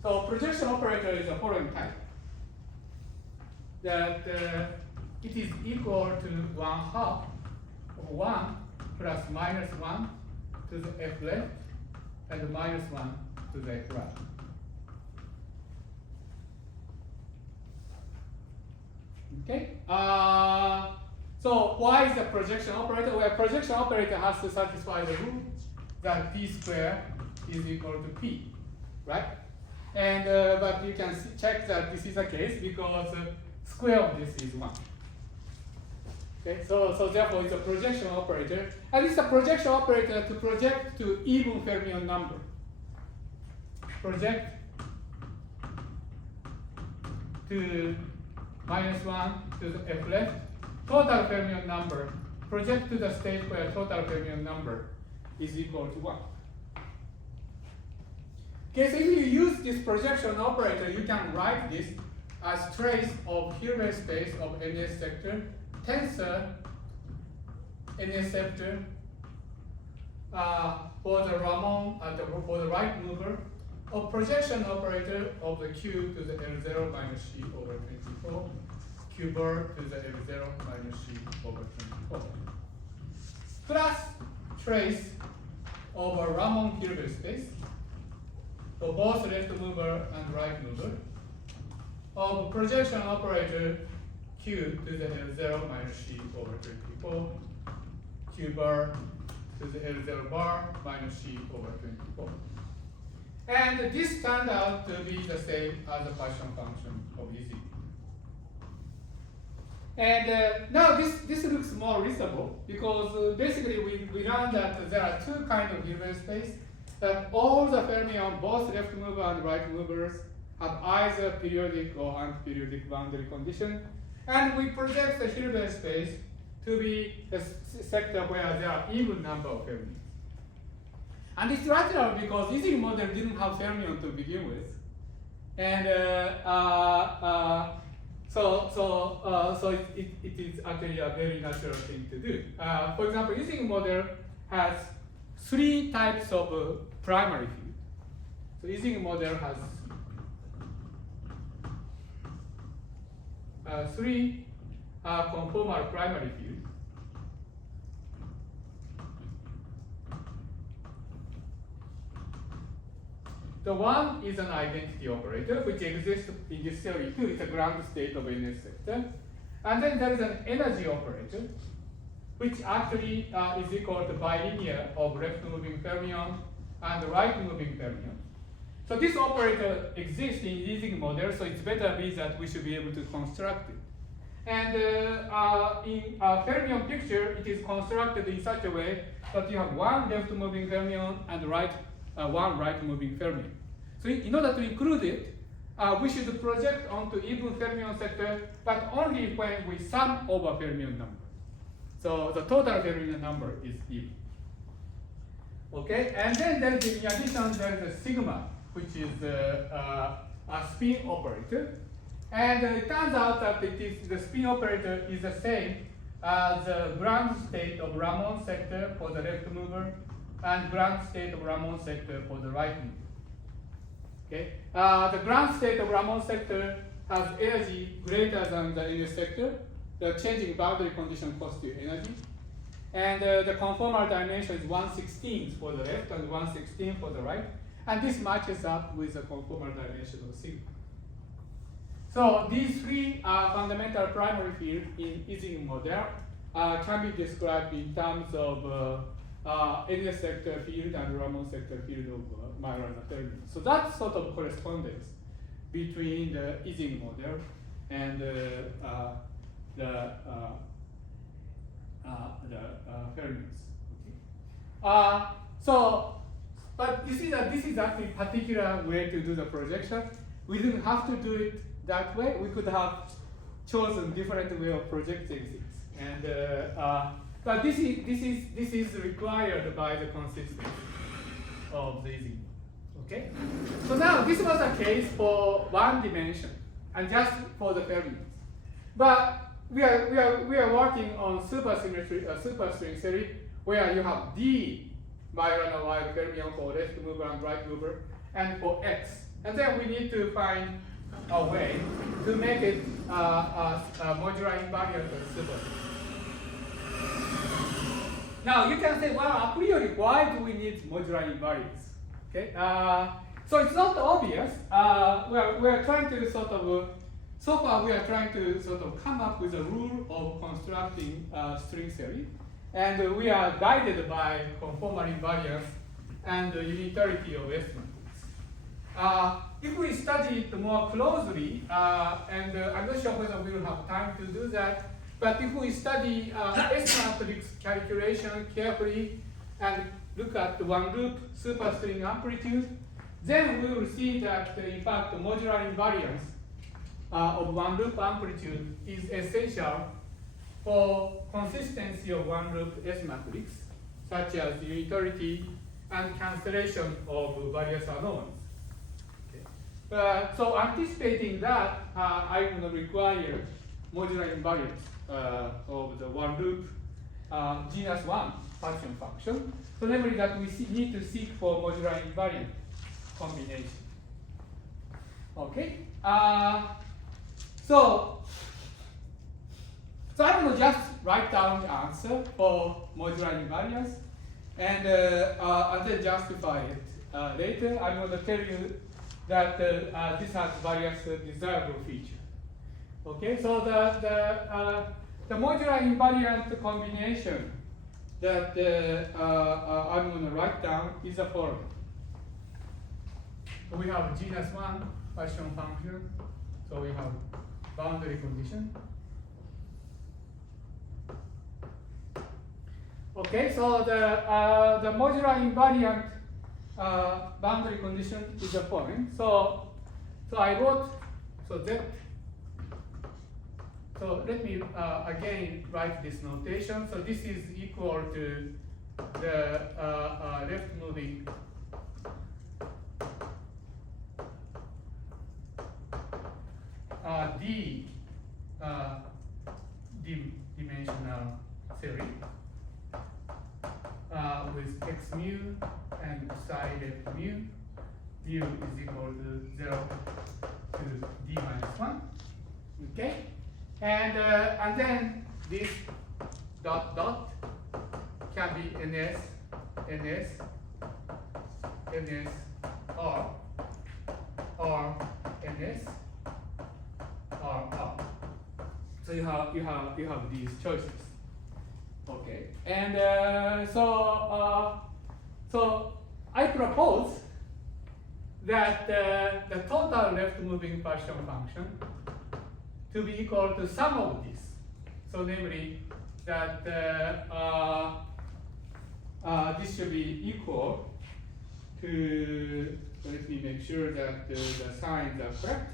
So projection operator is the following type. That it is equal to 1/2 of 1 plus minus 1 to the F left and minus 1 to the F right. Okay. So why is the projection operator? Well, projection operator has to satisfy the rule that P square is equal to P, right? And but you can check that this is the case because square of this is 1. Okay, so therefore it's a projection operator, and it's a projection operator to project to even fermion number. Project to minus 1 to the F left, total fermion number. Project to the state where total fermion number is equal to 1. Okay, so if you use this projection operator, you can write this as trace of Hilbert space of NS sector, tensor NS sector for the Ramon for the right mover of projection operator of the Q to the L0 minus C over 24, Q bar to the L0 minus C over 24, plus trace of a Ramon Hilbert space for both left mover and right mover of projection operator Q to the L0 minus C over 24, Q bar to the L0 bar minus C over 24. And this turned out to be the same as the Poisson function of easy. And now this looks more reasonable because basically we learned that there are two kinds of Hilbert space, that all the fermions, both left mover and right movers, have either periodic or antiperiodic boundary condition. And we project the Hilbert space to be a sector where there are even number of fermions. And it's natural because Ising model didn't have fermion to begin with. And so it is actually a very natural thing to do. For example, Ising model has three types of primary field. So Ising model has three conformal primary fields. The one is an identity operator, which exists in this theory too. It's a ground state of NS sector. And then there is an energy operator, which actually is equal to bilinear of left-moving fermion and right-moving fermion. So this operator exists in Ising model, so it's better be that we should be able to construct it. And in a fermion picture, it is constructed in such a way that you have one left-moving fermion and one right-moving fermion. So in order to include it, we should project onto even fermion sector, but only when we sum over fermion number. So the total fermion number is even. Okay, and then there is, in addition, there is a sigma, which is a spin operator. And it turns out that the spin operator is the same as the ground state of Ramon sector for the left mover and ground state of Ramon sector for the right mover. Okay, the ground state of Ramon sector has energy greater than the NS sector. The changing boundary condition costs you energy. And the conformal dimension is 1/16 for the left and 1/16 for the right. And this matches up with the conformal dimension of sigma. So these three fundamental primary fields in Ising model can be described in terms of NS sector field and Ramon sector field of Majorana terminal. So that's sort of correspondence between the Ising model and the fermions. Okay. But you see that this is actually a particular way to do the projection. We didn't have to do it that way. We could have chosen different way of projecting things. And but this is required by the consistency of the Ising. Okay. So now this was a case for one dimension and just for the fermions. But we are working on supersymmetry, superstring theory, where you have D Majorana wide fermion for left mover and right mover, and for X. And then we need to find a way to make it a modular invariant superstring. Now you can say, well, a priori, why do we need modular invariance? Okay, so it's not obvious. We are trying to sort of, so far we are trying to sort of come up with a rule of constructing string theory, and we are guided by conformal invariance and the unitarity of S matrix. If we study it more closely, and I'm not sure whether we will have time to do that, but if we study S matrix calculation carefully and look at the one loop superstring amplitude, then we will see that in fact the modular invariance of one loop amplitude is essential for consistency of one loop S matrix, such as unitarity and cancellation of various anomalies. Okay. So anticipating that, I'm going to require modular invariance of the one loop genus 1 partition function. So namely that we need to seek for modular invariant combination. Okay. So I'm going to just write down the answer for modular invariance and then justify it later. I'm going to tell you that this has various desirable features. Okay, so the modular invariant combination that I'm going to write down is the following. So we have genus 1 partition function. So we have boundary condition. Okay, so the modular invariant boundary condition is the following. So I wrote that. So let me again write this notation. So this is equal to the left moving dimensional theory with x mu and psi left mu. Mu is equal to 0 to d minus 1. Okay? And then this dot dot can be ns, ns, ns, or ns, or. So you have these choices. Okay, and so I propose that the total left moving partition function to be equal to sum of this. So namely that this should be equal to, let me make sure that the signs are correct.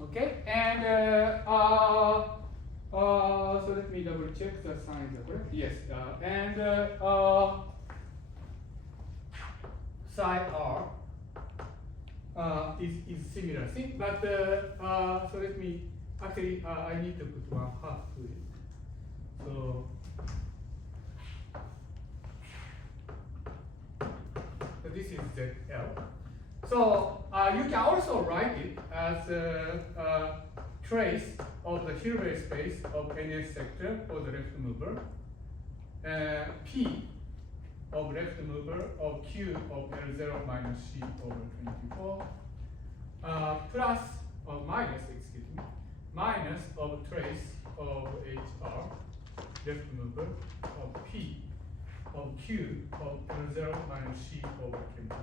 Okay, and so let me double check the signs are correct. Yes, and psi r is similar thing, but so let me actually I need to put 1/2 to it. So this is ZL. So you can also write it as a trace of the Hilbert space of NS sector for the left mover, P of left mover of Q of L0 minus C over 24, plus or minus, excuse me, minus of trace of HR left mover of P of Q of L0 minus C over 24.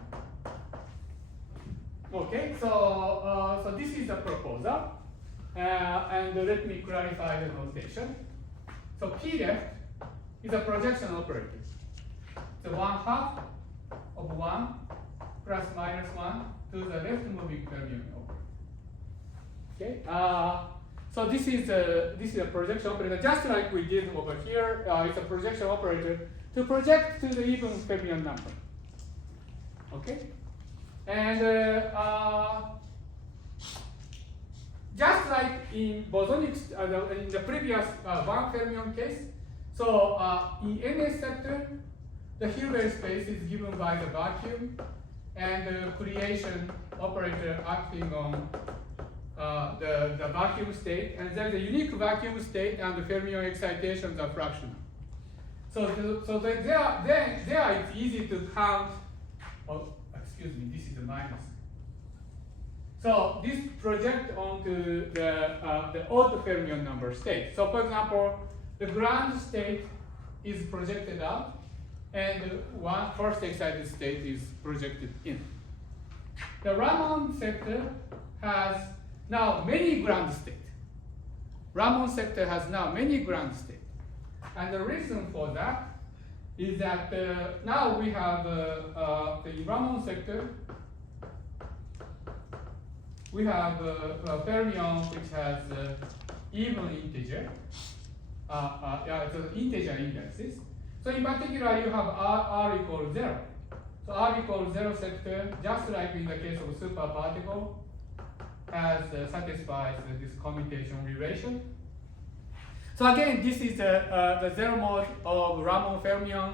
Okay, so this is the proposal, and let me clarify the notation. So P left is a projection operator. So 1/2 of 1 plus minus 1 to the left moving fermion operator. Okay, so this is a projection operator, just like we did over here. It's a projection operator to project to the even fermion number. Okay. And just like in bosonics, in the previous one fermion case, so in NS sector, the Hilbert space is given by the vacuum and the creation operator acting on the vacuum state, and then the unique vacuum state and the fermion excitations are fractional. So there it's easy to count. Oh, excuse me, this is a minus. So this project onto the odd fermion number state. So for example, the ground state is projected out, and one first excited state is projected in. The Raman sector has now many ground states. Raman sector has now many ground states. And the reason for that is that now we have the Raman sector, we have a fermion which has even integer. It's an integer indices. So in particular, you have R equals 0. So R equals 0 sector, just like in the case of super particle, has satisfies this commutation relation. So again, this is the zero mode of Raman fermion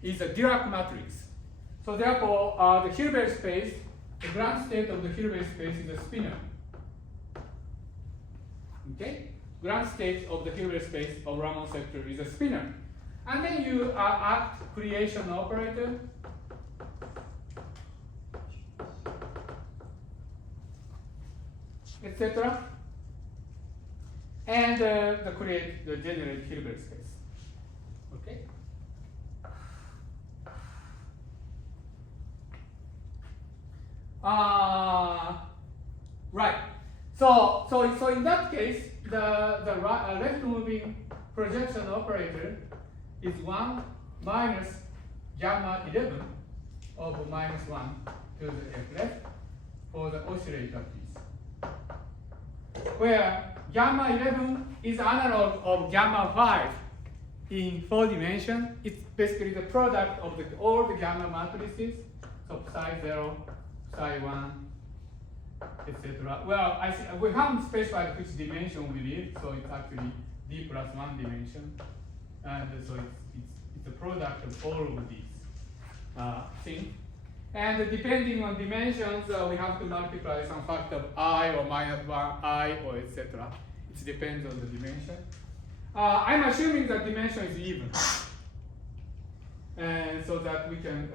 is a Dirac matrix. So therefore, the Hilbert space, the ground state of the Hilbert space is a spinor. Okay, ground state of the Hilbert space of Raman sector is a spinor, and then you act creation operator. Etc. And the generate Hilbert space. Okay. Right. So in that case, the left moving projection operator is 1 minus gamma 11 of minus 1 to the F left for the oscillator piece, where gamma 11 is analog of gamma 5 in 4 dimensions. It's basically the product of all the gamma matrices, so psi 0, psi 1, etc. Well, we haven't specified which dimension we need, so it's actually d plus 1 dimension, and so it's a product of all of these things. And depending on dimensions, we have to multiply some factor of I or minus 1 I or etc. It depends on the dimension. I'm assuming that dimension is even, and so that we can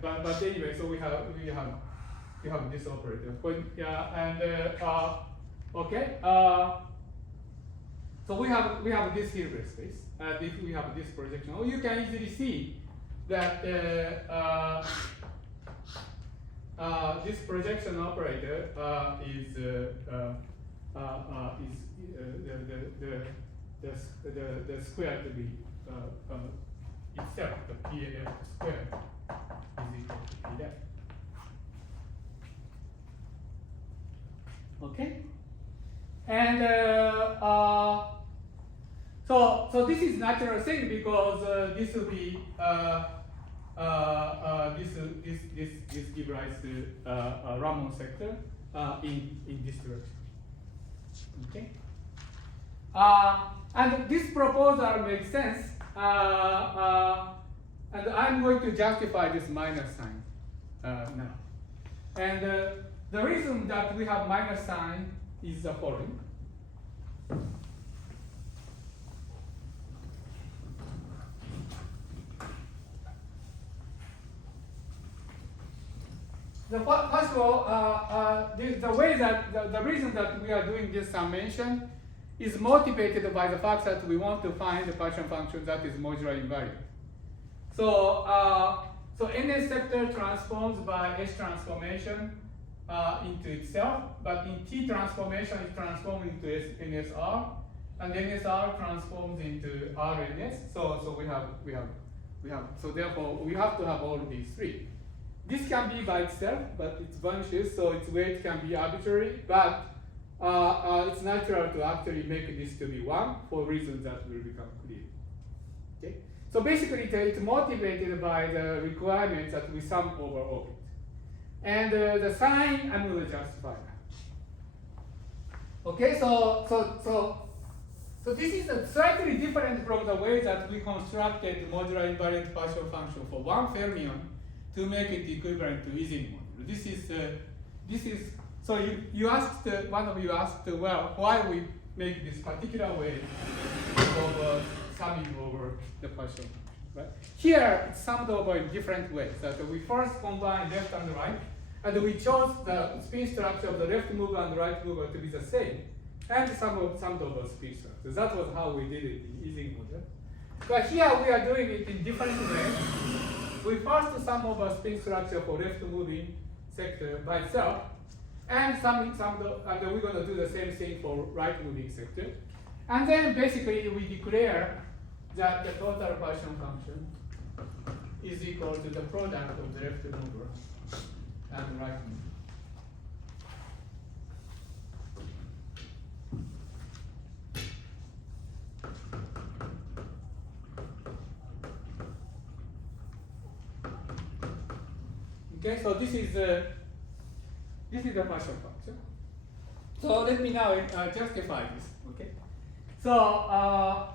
But anyway, so we have this operator. Okay. So we have this Hilbert space. If we have this projection, you can easily see that this projection operator is the square to be itself, the PAF square is equal to PF. Okay, and so this is natural thing because this will be this give rise to Raman sector in this direction. Okay, and this proposal makes sense, and I'm going to justify this minus sign now. And the reason that we have minus sign is the following. First of all, the way that the reason that we are doing this summation is motivated by the fact that we want to find the partial function that is modular invariant. So NS sector transforms by H transformation into itself, but in T transformation it transforms into NSR, and NSR transforms into RNS. So we have so therefore we have to have all of these three. This can be by itself, but it vanishes, so its weight can be arbitrary, but it's natural to actually make this to be 1 for reasons that will become clear. Okay? So basically, it's motivated by the requirements that we sum over orbit. And the sign, I'm going to justify that. Okay, so this is slightly different from the way that we constructed modular invariant partial function for one fermion to make it equivalent to Ising module. This is so you asked, one of you asked, well, why we make this particular way of summing over the partial function, right? Here it's summed over in different ways. So we first combine left and right, and we chose the spin structure of the left mover and right mover to be the same, and sum of the spin structure. That was how we did it in Ising model. But here we are doing it in different ways. We first sum over spin structure for left moving sector by itself, and we're going to do the same thing for right moving sector. And then basically we declare that the total Partial function is equal to the product of the left mover and right mover. Okay, so this is the partial function. So let me now justify this. Okay, so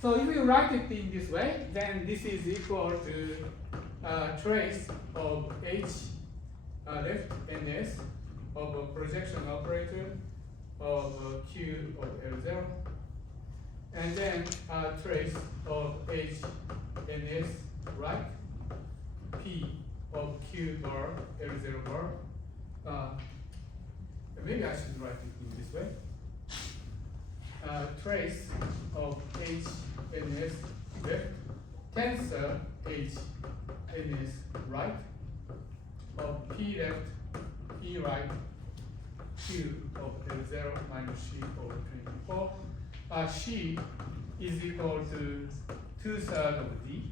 so if you write it in this way, then this is equal to trace of h left ns of a projection operator of q of L0, and then trace of h ns right p of q bar L0 bar. Maybe I should write it in this way. Trace of h ns left tensor h ns right of p left p right q of L0 minus c over 24. C is equal to 2/3 of d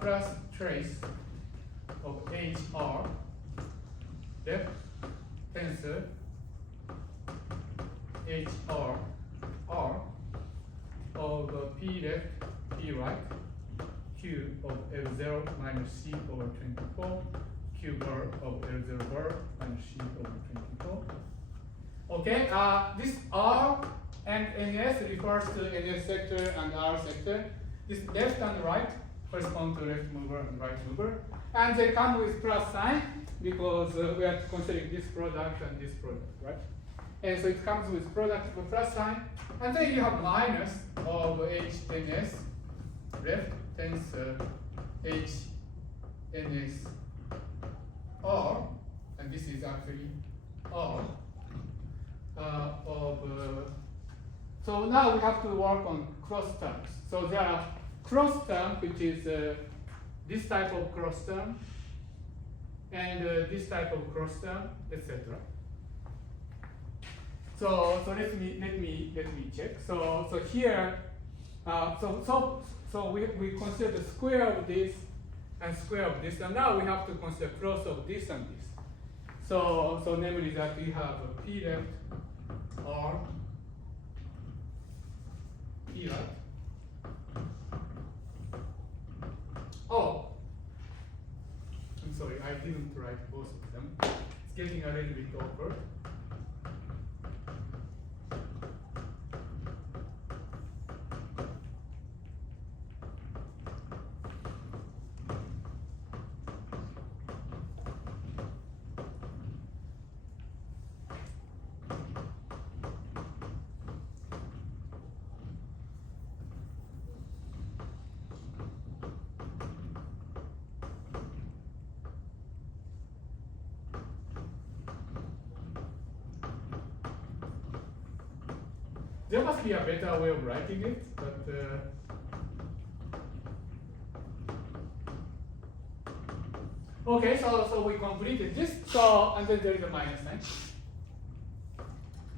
plus trace of hr left tensor hr r of p left p right q of L0 minus c over 24 q bar of L0 bar minus c over 24. Okay, this r and ns refers to ns sector and r sector. This left and right correspond to left mover and right mover, and they come with plus sign because we are considering this product and this product, right? And so it comes with product with plus sign, and then you have minus of h ns left tensor h ns r, and this is actually r so now we have to work on cross terms. So there are cross term, which is this type of cross term, and this type of cross term, etc. So let me check. So here, so we consider the square of this and square of this, and now we have to consider cross of this and this. So namely that we have p left r p right. Oh, I'm sorry, I didn't write both of them. It's getting a little bit awkward. There must be a better way of writing it, but okay, so we completed this, so and then there is a minus sign.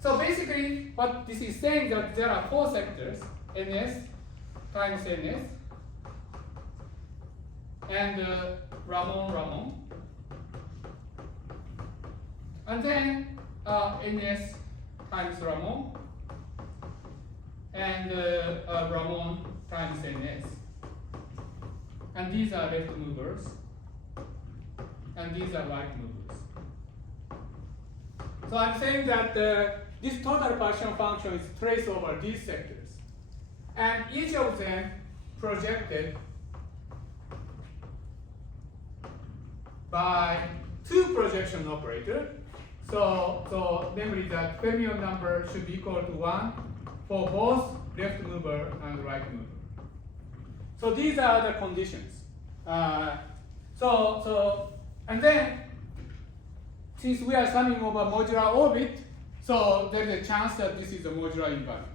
So basically what this is saying that there are four sectors, ns times ns, and Ramon, and then ns times Ramon, and Ramon times ns. And these are left movers, and these are right movers. So I'm saying that this total partial function is traced over these sectors, and each of them projected by two projection operators. So namely that fermion number should be equal to 1 for both left mover and right mover. So these are the conditions. So And then, since we are summing over modular orbit, so there is a chance that this is a modular invariant.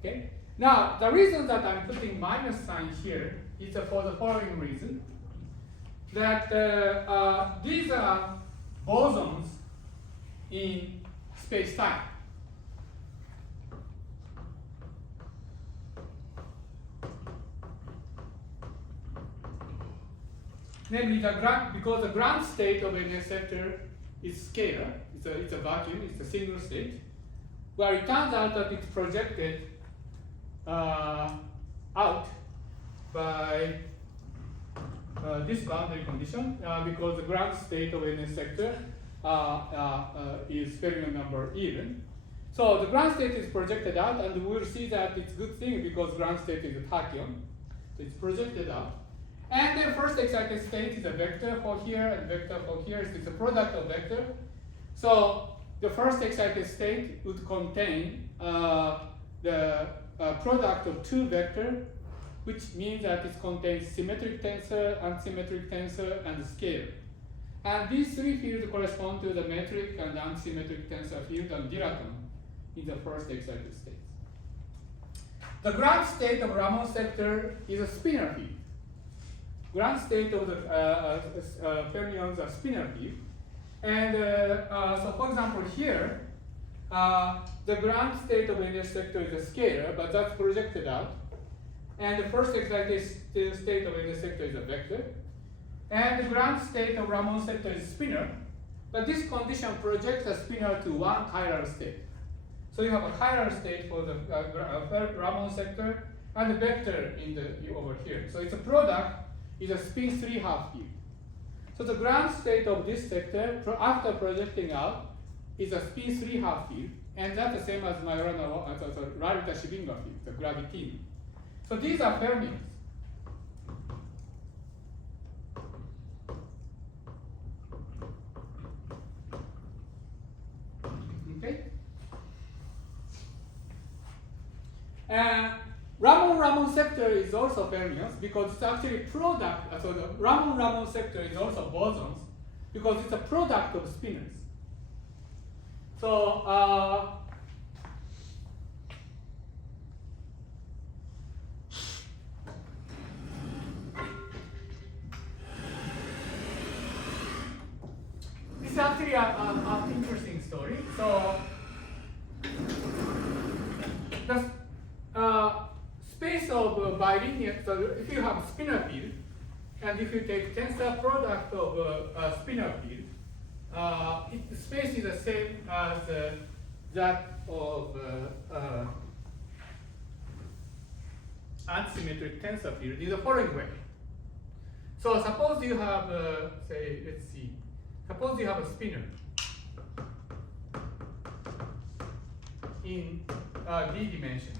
Okay? Now, the reason that I'm putting minus sign here is for the following reason. That these are bosons in space-time. Namely, because the ground state of an sector is scalar, it's a vacuum, it's a single state, where it turns out that it's projected out by this boundary condition because the ground state of any sector is fermion number even. So the ground state is projected out, and we'll see that it's a good thing because ground state is a tachyon. So it's projected out. And the first excited state is a vector for here and vector for here. It's a product of vector. So the first excited state would contain the product of two vectors, which means that it contains symmetric tensor, unsymmetric tensor, and scalar. And these three fields correspond to the metric and unsymmetric tensor field and Dirac in the first excited state. The ground state of Raman sector is a spinor field. Ground state of the fermions are spinor field. And so for example here, the ground state of any sector is a scalar, but that's projected out. And the first excited state of any sector is a vector. And the ground state of Raman sector is spinor, but this condition projects a spinor to one chiral state. So you have a chiral state for the Raman sector and a vector over here. So it's a product is a spin 3/2 field. So the ground state of this sector after projecting out is a spin 3/2 field, and that's the same as Rarita-Schwinger field, the gravitine. So these are fermions. Okay? Raman sector is also fermions because it's actually product. So the Raman sector is also bosons because it's a product of spinors. So this is actually an interesting story. So the space of bilinear, so if you have spinor field, and if you take tensor product of spinor field, the space is the same as that of unsymmetric tensor field in the following way. So suppose you have, say, let's see, suppose you have a spinor in d dimension.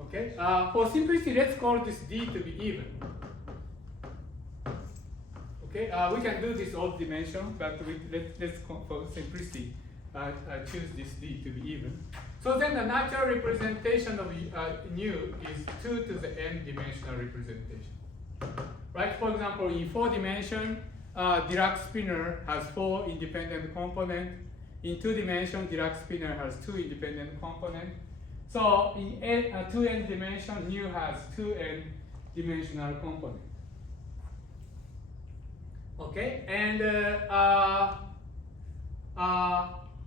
Okay. For simplicity, let's call this d to be even. Okay. We can do this odd dimension, but let's for simplicity choose this d to be even. So then the natural representation of nu is 2 to the n dimensional representation. Right. For example, in 4 dimension, Dirac spinor has 4 independent components. In 2 dimension, Dirac spinor has 2 independent components. So in 2n dimension, nu has 2n dimensional component. Okay, and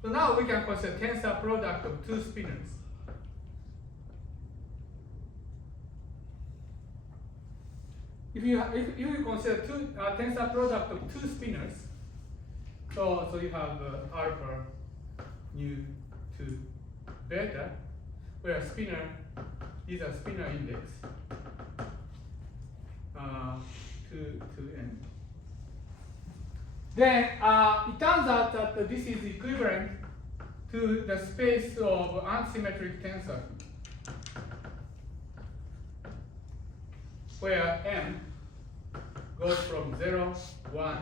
so now we can consider tensor product of 2 spinors. If you consider tensor product of 2 spinors, so you have alpha nu to beta, where spinor is a spinor index to n. Then it turns out that this is equivalent to the space of unsymmetric tensor, where m goes from 0, 1,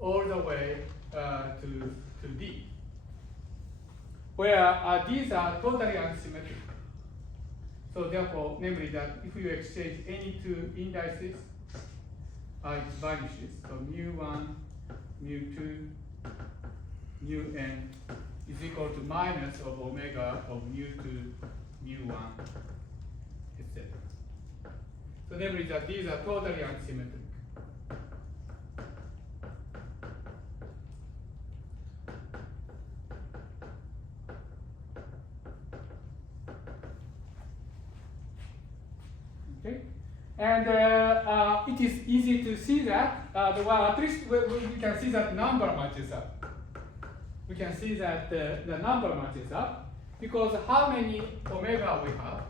all the way to d, where these are totally unsymmetric. So therefore, namely that if you exchange any 2 indices, it vanishes. So mu1, mu2, mu n is equal to minus of omega of mu2, mu1, etc. So namely that these are totally unsymmetric. Okay, and it is easy to see that. Well, at least we can see that number matches up. We can see that the number matches up because how many omega we have?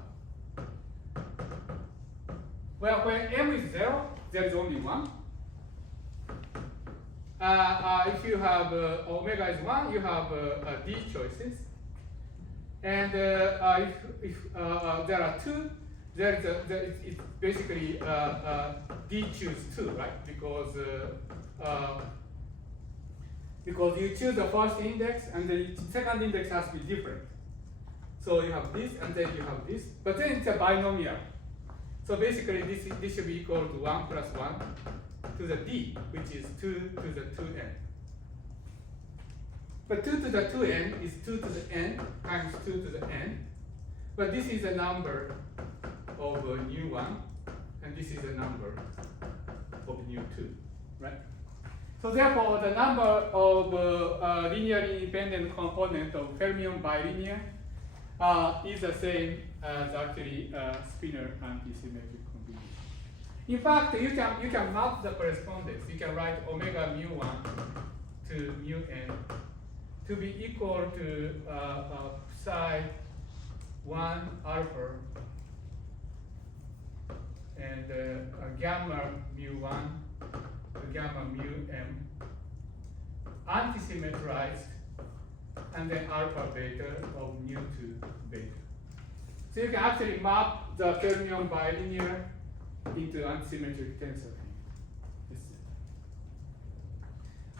Well, when m is 0, there is only 1. If you have omega is 1, you have d choices. And if there are 2, it's basically d choose 2, right? Because you choose the first index and the second index has to be different. So you have this and then you have this, but then it's a binomial. So basically this should be equal to 1 plus 1 to the d, which is 2 to the 2n. But 2 to the 2n is 2 to the n times 2 to the n. But this is a number of nu1, and this is a number of nu2, right? So therefore, the number of linearly independent component of fermion bilinear is the same as actually spinor antisymmetric combination. In fact, you can map the correspondence. You can write omega mu1 to mu n to be equal to psi 1 alpha and gamma mu1 to gamma mu m antisymmetrized and then alpha beta of nu2 beta. So you can actually map the fermion bilinear into antisymmetric tensor field.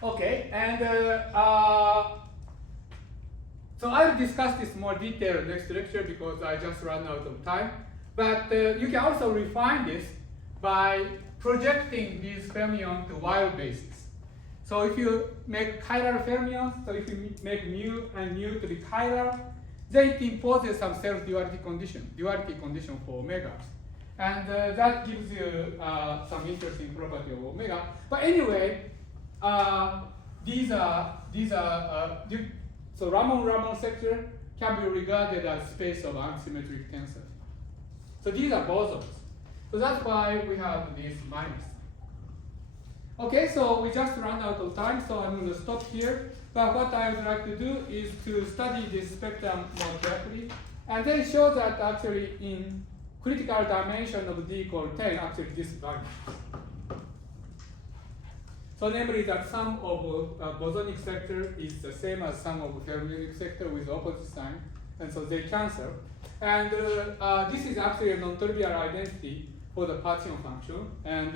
Okay, and so I'll discuss this more detail next lecture because I just ran out of time. But you can also refine this by projecting these fermions to Weyl basis. So if you make chiral fermions, so if you make mu and nu to be chiral, then it imposes some self-duality condition for omega. And that gives you some interesting property of omega. But anyway, so Ramon sector can be regarded as space of unsymmetric tensors. So these are bosons. So that's why we have this minus. Okay, so we just ran out of time, so I'm going to stop here. But what I would like to do is to study this spectrum more carefully, and then show that actually in critical dimension of d equal 10, actually this value. So namely that sum of bosonic sector is the same as sum of fermionic sector with opposite sign, and so they cancel. And this is actually a non-trivial identity for the partition function, and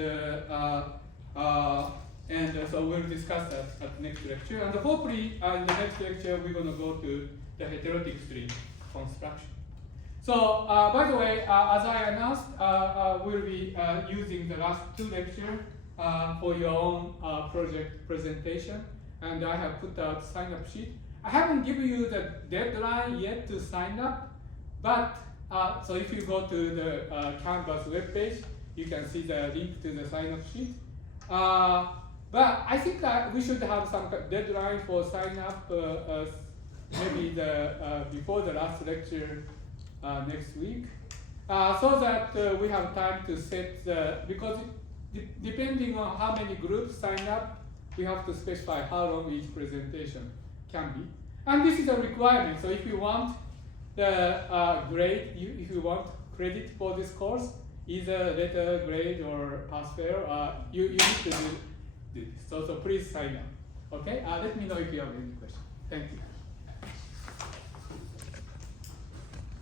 so we'll discuss that at the next lecture. And hopefully, in the next lecture, we're going to go to the heterotic string construction. So, by the way, as I announced, we'll be using the last 2 lectures for your own project presentation, and I have put out sign-up sheet. I haven't given you the deadline yet to sign up, but so if you go to the Canvas webpage, you can see the link to the sign-up sheet. But I think we should have some deadline for sign up, maybe before the last lecture next week, so that we have time to set because depending on how many groups sign up, we have to specify how long each presentation can be. And this is a requirement. So if you want the grade, if you want credit for this course, either letter grade or pass fail, you need to do this. So please sign up. Okay? Let me know if you have any questions. Thank you.